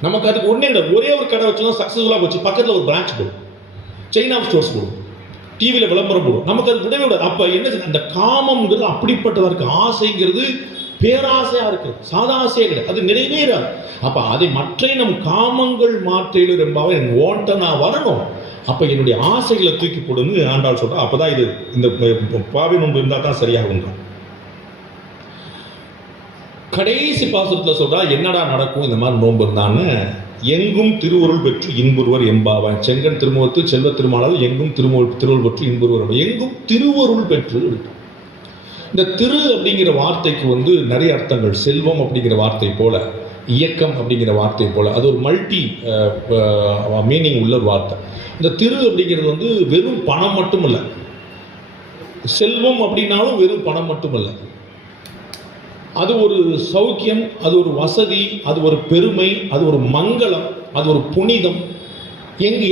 நமக்கு அதுக்கு ஒன்னே இல்லை, ஒரே ஒரு கடை வச்சுதான் சக்சஸ்ஃபுல்லா போச்சு. பக்கத்துல ஒரு பிரான்ச் போடும், செயின் ஆஃப் ஸ்டோர்ஸ் போடும், டிவியில விளம்பரம் போடும். நமக்கு அது விடவே விடாது. அப்ப என்ன, அந்த காமம்ங்கிறது அப்படிப்பட்டதா இருக்கு. ஆசைங்கிறது பேராசையா இருக்கு, சாதா ஆசையா கிடையாது, அது நிறைவேறாது. அப்ப அதை மற்ற நம் காமங்கள் மாற்றேலோர் என்பாவை என் ஓட்ட நான் வரணும். அப்ப என்னுடைய ஆசைகளை தூக்கி போடுன்னு ஆண்டாள் சொல்றா. அப்பதான் இது இந்த பாவி நோன்பு இருந்தா தான் சரியாகும். கடைசி பாசுரத்துல சொல்றா, என்னடா நடக்கும் இந்த மாதிரி நோன்பு இருந்தான்னு. எங்கும் திருவருள் பெற்று இன்புறுவர் என்பாவன். செங்கன் திருமுகத்து செல்வ திருமாலால் எங்கும் திருவருள் பெற்று இன்புறுவர். எங்கும் திருவருள் பெற்று. இந்த திரு அப்படிங்கிற வார்த்தைக்கு வந்து நிறைய அர்த்தங்கள். செல்வம் அப்படிங்கிற வார்த்தை போல, இயக்கம் அப்படிங்கிற வார்த்தை போல, அது ஒரு மல்டி மீனிங் உள்ள ஒரு வார்த்தை. இந்த திரு அப்படிங்கிறது வந்து வெறும் பணம் மட்டும் இல்லை. செல்வம் அப்படின்னாலும் வெறும் பணம் மட்டுமல்ல, அது ஒரு சௌக்கியம், அது ஒரு வசதி, அது ஒரு பெருமை, அது ஒரு மங்களம், அது ஒரு புனிதம்.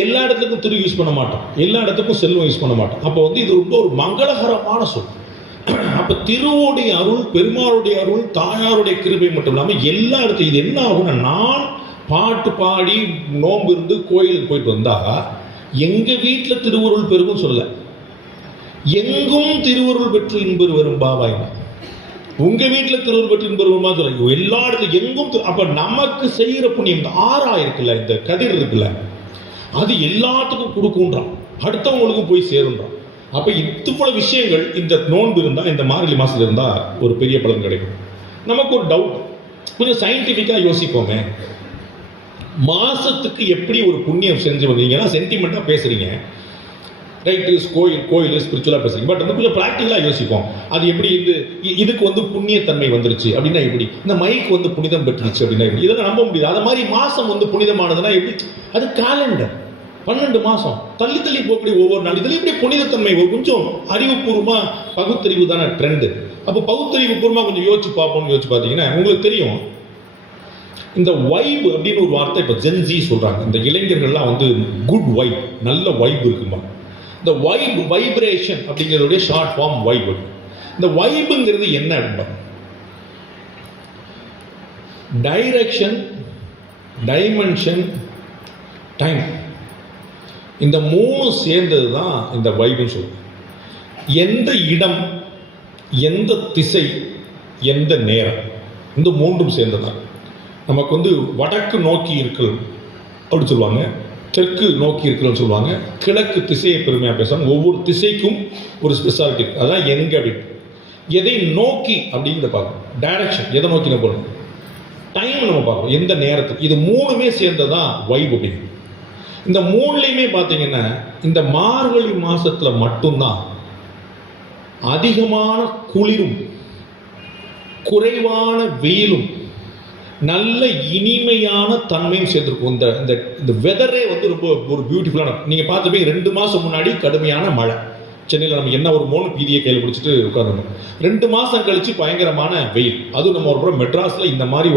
எல்லா இடத்துக்கும் திரு யூஸ் பண்ண மாட்டோம், எல்லா இடத்துக்கும் செல்வம் யூஸ் பண்ண மாட்டோம். அப்போ இது ரொம்ப ஒரு மங்களகரமான சொல். அப்போ திருவோடைய அருள், பெருமாளுடைய அருள், தாயாருடைய கிருபை மட்டும் இல்லாமல் எல்லா இடத்துலையும் இது என்ன ஆகும்னா, நான் பாட்டு பாடி நோம்பு இருந்து கோயிலுக்கு போயிட்டு வந்தா எங்கள் வீட்டில் திருவருள் பெருகும் சொல்ல, எங்கும் திருவருள் பெற்று இன்பர் வரும் பாபாய்மா, உங்கள் வீட்டில் திருவருள் பெற்று இன்பர் வருமா சொல்ல, எல்லா இடத்துலையும் எங்கும். அப்போ நமக்கு செய்கிற புண்ணியம், இந்த ஆறா இருக்குல்ல, இந்த கதிர் இருக்குல்ல, அது எல்லாத்துக்கும் கொடுக்குன்றான், அடுத்தவங்களுக்கும் போய் சேருன்றான். அப்போ இவ்வளவு விஷயங்கள் இந்த நோன்பு இருந்தால், இந்த மார்கழி மாதத்தில் இருந்தால் ஒரு பெரிய பலன் கிடைக்கும். நமக்கு ஒரு டவுட், கொஞ்சம் சயின்டிஃபிக்காக யோசிப்போங்க. மாதத்துக்கு எப்படி ஒரு புண்ணியம் செஞ்சு வந்தீங்கன்னா சென்டிமெண்ட்டாக பேசுகிறீங்க, ரைட்டு, கோயில் ஸ்பிரிச்சுவலாக பேசுகிறீங்க. பட் கொஞ்சம் ப்ராக்டிக்கலாக யோசிப்போம். அது எப்படி இதுக்கு புண்ணியத்தன்மை வந்துருச்சு அப்படின்னா எப்படி, இந்த மைக்கு புனிதம் பெற்றுருச்சு அப்படின்னா எப்படி, இதெல்லாம் நம்ப முடியாது. அது மாதிரி மாதம் புனிதமானதுன்னா எப்படி, அது காலண்டர் 12 மாதம் தள்ளி தள்ளி போகக்கூடிய ஒவ்வொரு நாள், இதில் எப்படி புனிதத்தன்மை கொஞ்சம் அறிவுபூர்வமாக பகுத்தறிவு தானே ட்ரெண்டு. அப்போ பகுத்தறிவு பூர்வமாக கொஞ்சம் யோசிச்சு பார்த்தீங்கன்னா உங்களுக்கு தெரியும், இந்த வைப் அப்படின்னு ஒரு வார்த்தை இப்போ ஜென்சி சொல்கிறாங்க. இந்த இளைஞர்கள்லாம் குட் வைப், நல்ல வைப் இருக்குமா. இந்த வைப்ரேஷன் அப்படிங்கிறதுடைய ஷார்ட் ஃபார்ம் வைப். இந்த வைப்புங்கிறது என்ன அப்படின்னா, டைரக்ஷன், டைமென்ஷன், டைம், இந்த 3 சேர்ந்தது தான் இந்த வைப்னு சொல்லுவோம். எந்த இடம், எந்த திசை, எந்த நேரம், இந்த 3ம் சேர்ந்ததான். நமக்கு வடக்கு நோக்கி இருக்கல் அப்படின்னு சொல்லுவாங்க, தெற்கு நோக்கி இருக்கல்னு சொல்லுவாங்க, கிழக்கு திசையை பெருமையாக பேசுவாங்க. ஒவ்வொரு திசைக்கும் ஒரு ஸ்பெஷாலிட்டி இருக்குது. அதான் எங்கே அப்படின்னு, எதை நோக்கி அப்படிங்கிறத பார்க்கணும். டைரக்ஷன், எதை நோக்கி நம்ம போகணும், டைம் நம்ம பார்க்கணும், எந்த நேரத்துக்கு. இது 3மே சேர்ந்ததான் வைப் அப்படின்னு. இந்த 3லையுமே பார்த்தீங்கன்னா இந்த மார்கழி மாசத்தில் மட்டும்தான் அதிகமான குளிரும், குறைவான வெயிலும், நல்ல இனிமையான தன்மையும் சேர்ந்துருக்கும். இந்த வெதரே ரொம்ப ஒரு பியூட்டிஃபுல்லான. நீங்கள் பார்த்துப்பீங்க, 2 மாதம் முன்னாடி கடுமையான மழை சென்னையில், நம்ம என்ன ஒரு மோனு பீதியை கையில் பிடிச்சிட்டு உட்காந்துருந்தோம். 2 மாதம் கழிச்சு பயங்கரமான வெயில். அதுவும் நம்ம ஒரு புறம் மெட்ராஸில் இந்த மாதிரி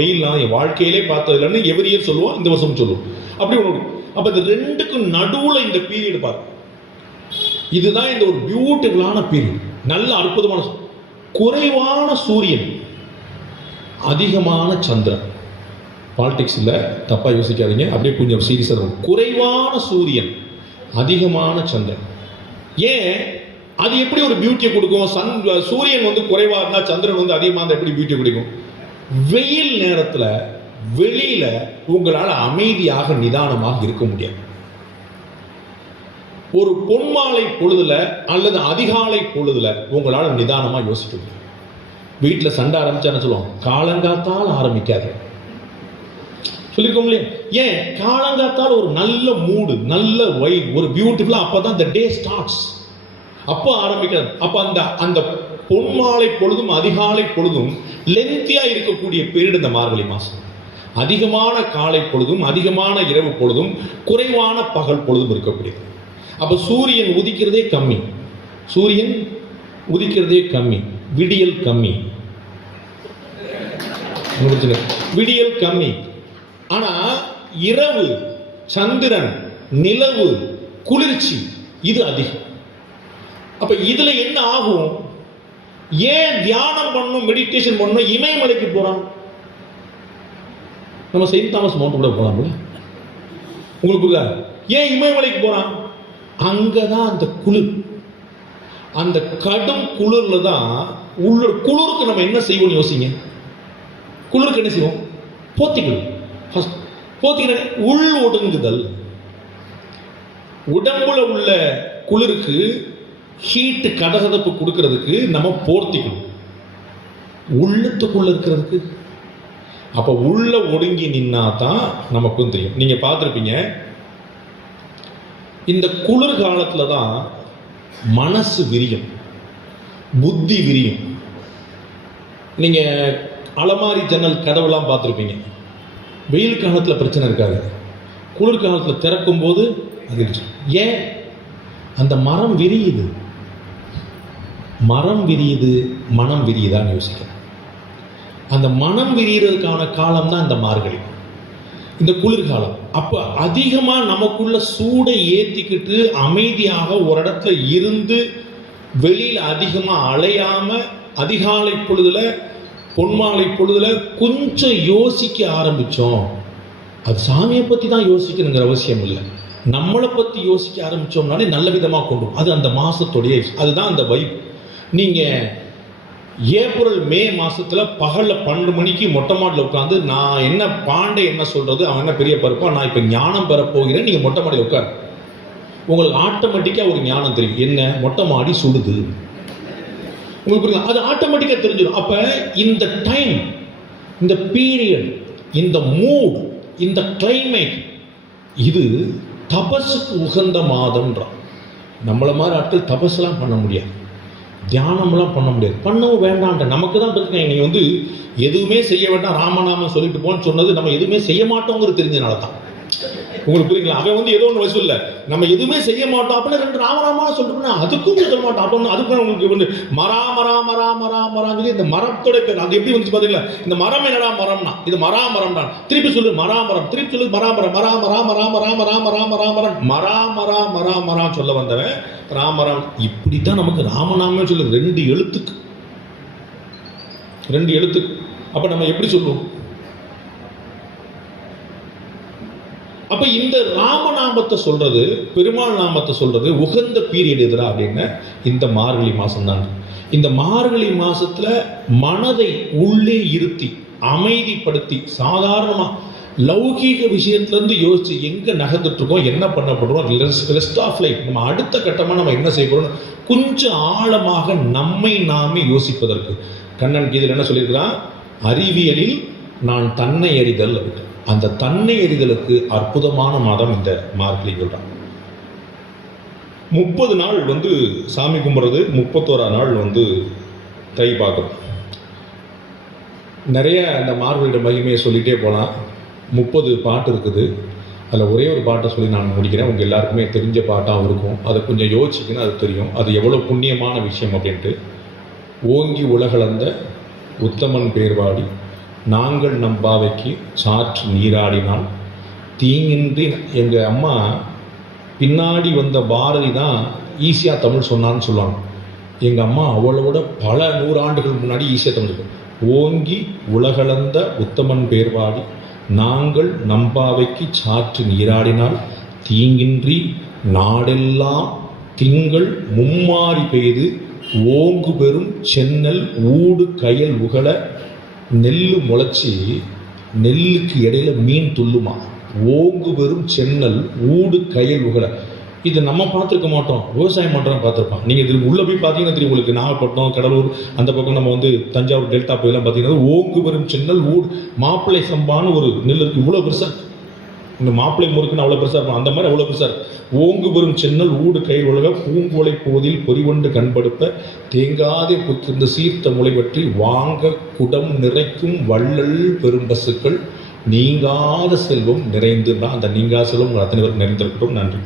வெயில்லாம் என் வாழ்க்கையிலே பார்த்தது இல்லைன்னு எவ்ரி இயர் சொல்லுவோம், இந்த வருஷம் சொல்லுவோம். அப்படி ஒன்று. அப்போ இந்த 2க்கும் நடுவில் இந்த பீரியட் பாருங்க, இதுதான் இந்த ஒரு பியூட்டிஃபுல்லான பீரியட். நல்ல அற்புதமான, குறைவான சூரியன், அதிகமான சந்திரன். பாலிடிக்ஸ் இல்லை, தப்பாக யோசிக்காதீங்க, அப்படியே கொஞ்சம் சீரியஸாக இருக்கும். குறைவான சூரியன், அதிகமான சந்திரன். ஏன் அது எப்படி ஒரு பியூட்டியை கொடுக்கும்? சூரியன் குறைவாக இருந்தால் சந்திரன் அதிகமாக இருந்தால் எப்படி பியூட்டியை கொடுக்கும்? வெயில் நேரத்தில் வெளியில உங்களால் அமைதியாக நிதானமாக இருக்க முடியாது. ஒரு பொன்மாலை பொழுதுல அல்லது அதிகாலை பொழுதுல உங்களால் நிதானமா யோசிக்க முடியும். வீட்டில் சண்டை ஆரம்பிச்சான்னு சொல்லுவோம், காலங்காத்தால் ஆரம்பிக்காது சொல்லிருக்கோம் இல்லையா? ஏன் காலங்காத்தால் ஒரு நல்ல மூடு, நல்ல வைப், ஒரு பியூட்டிஃபுல்லா, அப்பதான் the day starts, அப்போ ஆரம்பிக்கிறது. அப்ப அந்த பொன்மாலை பொழுதும் அதிகாலை பொழுதும் லென்த்தியா இருக்கக்கூடிய பீரியட் இந்த மார்கழி மாசம். அதிகமான காலை பொழுதும் அதிகமான இரவு பொழுதும் குறைவான பகல் பொழுதும் இருக்கக்கூடியது. அப்போ சூரியன் உதிக்கிறதே கம்மி, விடியல் கம்மி, விடியல் கம்மி. ஆனா இரவு, சந்திரன், நிலவு, குளிர்ச்சி இது அதிகம். அப்ப இதுல என்ன ஆகும்? ஏன் தியானம் பண்ணணும், மெடிடேஷன் பண்ணணும், இமயமலைக்கு போறான்? நம்ம செயின்ட் தாமஸ் மவுண்ட் கூட போலாம்ல, உங்களுக்கு புரியல? ஏன் இமயமலைக்கு போறான்? அங்கதான் அந்த குளிர், அந்த கடும் குளிர்ல தான் உள்ள. குளிருக்கு நம்ம என்ன செய்வோம் யோசிங்க. குளிருக்கு என்ன செய்வோம்? போத்திக்கணும். உள் ஒடுங்குதல். உடம்புல உள்ள குளிருக்கு ஹீட், கதகதப்பு கொடுக்கறதுக்கு நம்ம போர்த்திக்கணும். உள்ளத்துக்குள்ள இருக்கிறதுக்கு அப்ப உள்ள ஒடுங்கி நின்னா தான் நமக்கும் தெரியும். நீங்க பார்த்துருப்பீங்க, இந்த குளிர் காலத்துல தான் மனசு விரியும், புத்தி விரியும். நீங்க அலமாரி ஜன்னல் கதவுலாம் பார்த்துருப்பீங்க. வெயில் காலத்தில் பிரச்சனை இருக்காது, குளிர் காலத்தில் திறக்கும் போது அது ஏன் அந்த மரம் விரியுது, மரம் விரியுது, மனம் விரியுதான்னு யோசிக்கிறேன். அந்த மனம் விரிகிறதுக்கான காலம் தான் இந்த மார்கழி, இந்த குளிர்காலம். அப்போ அதிகமாக நமக்குள்ள சூடை ஏற்றிக்கிட்டு அமைதியாக ஒரு இடத்துல இருந்து வெளியில் அதிகமாக அலையாமல் அதிகாலை பொழுதுல பொன்மாலை பொழுதுல கொஞ்சம் யோசிக்க ஆரம்பித்தோம். அது சாமியை பற்றி தான் யோசிக்கணுங்கிற அவசியம் இல்லை, நம்மளை பற்றி யோசிக்க ஆரம்பித்தோம்னாலே நல்ல விதமாக கொண்டு அது அந்த மாதத்துடைய அதுதான் அந்த வைப். நீங்கள் ஏப்ரல் மே மாதத்தில் பகலில் 12 மணிக்கு மொட்டை மாடியில் உட்காந்து நான் என்ன பாண்டே என்ன சொல்கிறது, அவன் என்ன பெரிய பருப்பான், நான் இப்போ ஞானம் பெறப்போகிறேன், நீங்கள் மொட்டை மாடியில் உட்காரு, உங்களுக்கு ஆட்டோமேட்டிக்காக ஒரு ஞானம் தெரியும். என்ன மொட்டை மாடி சுடுது உங்களுக்கு புரியுது, அது ஆட்டோமேட்டிக்காக தெரிஞ்சிடும். அப்போ இந்த டைம், இந்த பீரியட், இந்த மூட், இந்த கிளைமேட், இது தபஸுக்கு உகந்த மாதம்ன்றான். நம்மளை மாதிரி ஆட்கள் தபஸ்லாம் பண்ண முடியாது, தியானம்லாம் பண்ண முடியாது, பண்ணவும் வேண்டான்ற நமக்கு தான் பார்த்துக்கங்க. நீங்கள் வந்து எதுவுமே செய்ய வேண்டாம் ராமநாமம் சொல்லிட்டு போன்னு சொன்னது நம்ம எதுவுமே செய்ய மாட்டோங்கிறது தெரிஞ்சனால தான். உங்களுக்கு புரியுங்களா? அவன் வந்து ஏதோ ஒன்று வசூல் இல்லை, நம்ம எதுவுமே செய்ய மாட்டோம் அப்படின்னு 2 ராமராமா சொல்லிட்டு அதுக்கும் சொல்ல மாட்டோம். அப்போ அதுக்கு உங்களுக்கு வந்து மரான்னு சொல்லி இந்த மரத்தோட பேர் அது எப்படி வந்துச்சு பார்த்தீங்களா? இந்த மரம் என்னடா மரம்னா இது மரம் தான். திருப்பி சொல்லு மராமரம், திருப்பி சொல்லு மராமரம், மரா சொல்ல வந்தவன் ராமராம். இப்படித்தான் நமக்கு ராமநாமே சொல்லு 2 எழுத்துக்கு. அப்ப நம்ம எப்படி சொல்லுவோம்? அப்ப இந்த ராமநாமத்தை சொல்றது, பெருமாள் நாமத்தை சொல்றது உகந்த பீரியட் எதுரா அப்படின்னா இந்த மார்கழி மாசம் தான். இந்த மார்கழி மாசத்துல மனதை உள்ளே இருத்தி அமைதிப்படுத்தி சாதாரணமா லௌகீக விஷயத்திலேருந்து யோசிச்சு எங்கே நகர்ந்துட்டு இருக்கோம், என்ன பண்ணப்படுறோம், ரெஸ்ட் ஆஃப் லைஃப், நம்ம அடுத்த கட்டமாக நம்ம என்ன செய்ய போறோம், கொஞ்சம் ஆழமாக நம்மை நாமே யோசிப்பதற்கு கண்ணன் கீதையில் என்ன சொல்லியிருக்கிறான்? அறிவியலில் நான் தன்னை அறிதல். அந்த தன்னை அறிதலுக்கு அற்புதமான மாதம் இந்த மார்கழி சொல்றான். 30 நாள் வந்து சாமி கும்பிட்றது, 31ஆம் நாள் வந்து தை பார்க்குறோம். நிறைய அந்த மார்கழியோட மகிமையை சொல்லிகிட்டே போகலாம். 30 பாட்டு இருக்குது. அதில் ஒரே ஒரு பாட்டை சொல்லி நான் முடிக்கிறேன். உங்கள் எல்லாருக்குமே தெரிஞ்ச பாட்டாகவும் இருக்கும், அதை கொஞ்சம் யோசிச்சுக்கின்னு அது தெரியும் அது எவ்வளோ புண்ணியமான விஷயம் அப்படின்ட்டு. ஓங்கி உலகளந்த உத்தமன் பேர்வாடி நாங்கள் நம்பாவைக்கு சாற்று நீராடினால் தீங்கின்றி. எங்கள் அம்மா பின்னாடி வந்த பாரதி தான் ஈஸியாக தமிழ் சொன்னான்னு சொல்லுவாங்க. எங்கள் அம்மா அவளோட பல 100 ஆண்டுகள் முன்னாடி ஈஸியாக தமிழ். ஓங்கி உலகளந்த உத்தமன் பேர்வாடி நாங்கள் நம்பாவைக்கு சாற்று நீராடினால் தீங்கின்றி நாடெல்லாம் திங்கள் மும்மாறி பெய்து ஓங்கு பெரும் சென்னல் ஊடு கயல் உகழ நெல்லு முளைச்சி நெல்லுக்கு இடையில மீன் துள்ளுமா. ஓங்கு பெரும் சென்னல் ஊடு கயல் உகழ. இது நம்ம பார்த்துருக்க மாட்டோம், விவசாயம் பண்ணுறோம் பார்த்துருப்பான். நீங்கள் இதில் உள்ளே போய் பார்த்தீங்கன்னா தெரியும் உங்களுக்கு. நாகப்பட்டினம், கடலூர், அந்த பக்கம் நம்ம வந்து தஞ்சாவூர் டெல்டா போயெல்லாம் பார்த்தீங்கன்னா ஓங்கு பெரும் சென்னல் ஊடு மாப்பிள்ளை சம்பான்னு ஒரு நெல் இருக்குது. இவ்வளோ பெருசாக இந்த மாப்பிள்ளை முறுக்குன்னு அவ்வளோ பெருசாக இருக்கும், அந்த மாதிரி அவ்வளோ பெருசாக இருக்கும். ஓங்கு பெரும் சென்னல் ஊடு கயிறு உலக பூங்கோலை போதில் பொறிவண்டு கண்படுப்ப தேங்காதே புத்திருந்த சீர்த்த முளை பற்றி வாங்க குடம் நிறைக்கும் வள்ளல் பெரும்பசுக்கள் நீங்காத செல்வம் நிறைந்துன்னா அந்த நீங்கா செல்வம் அத்தனை பேருக்கு நிறைந்திருக்கட்டும். நன்றி.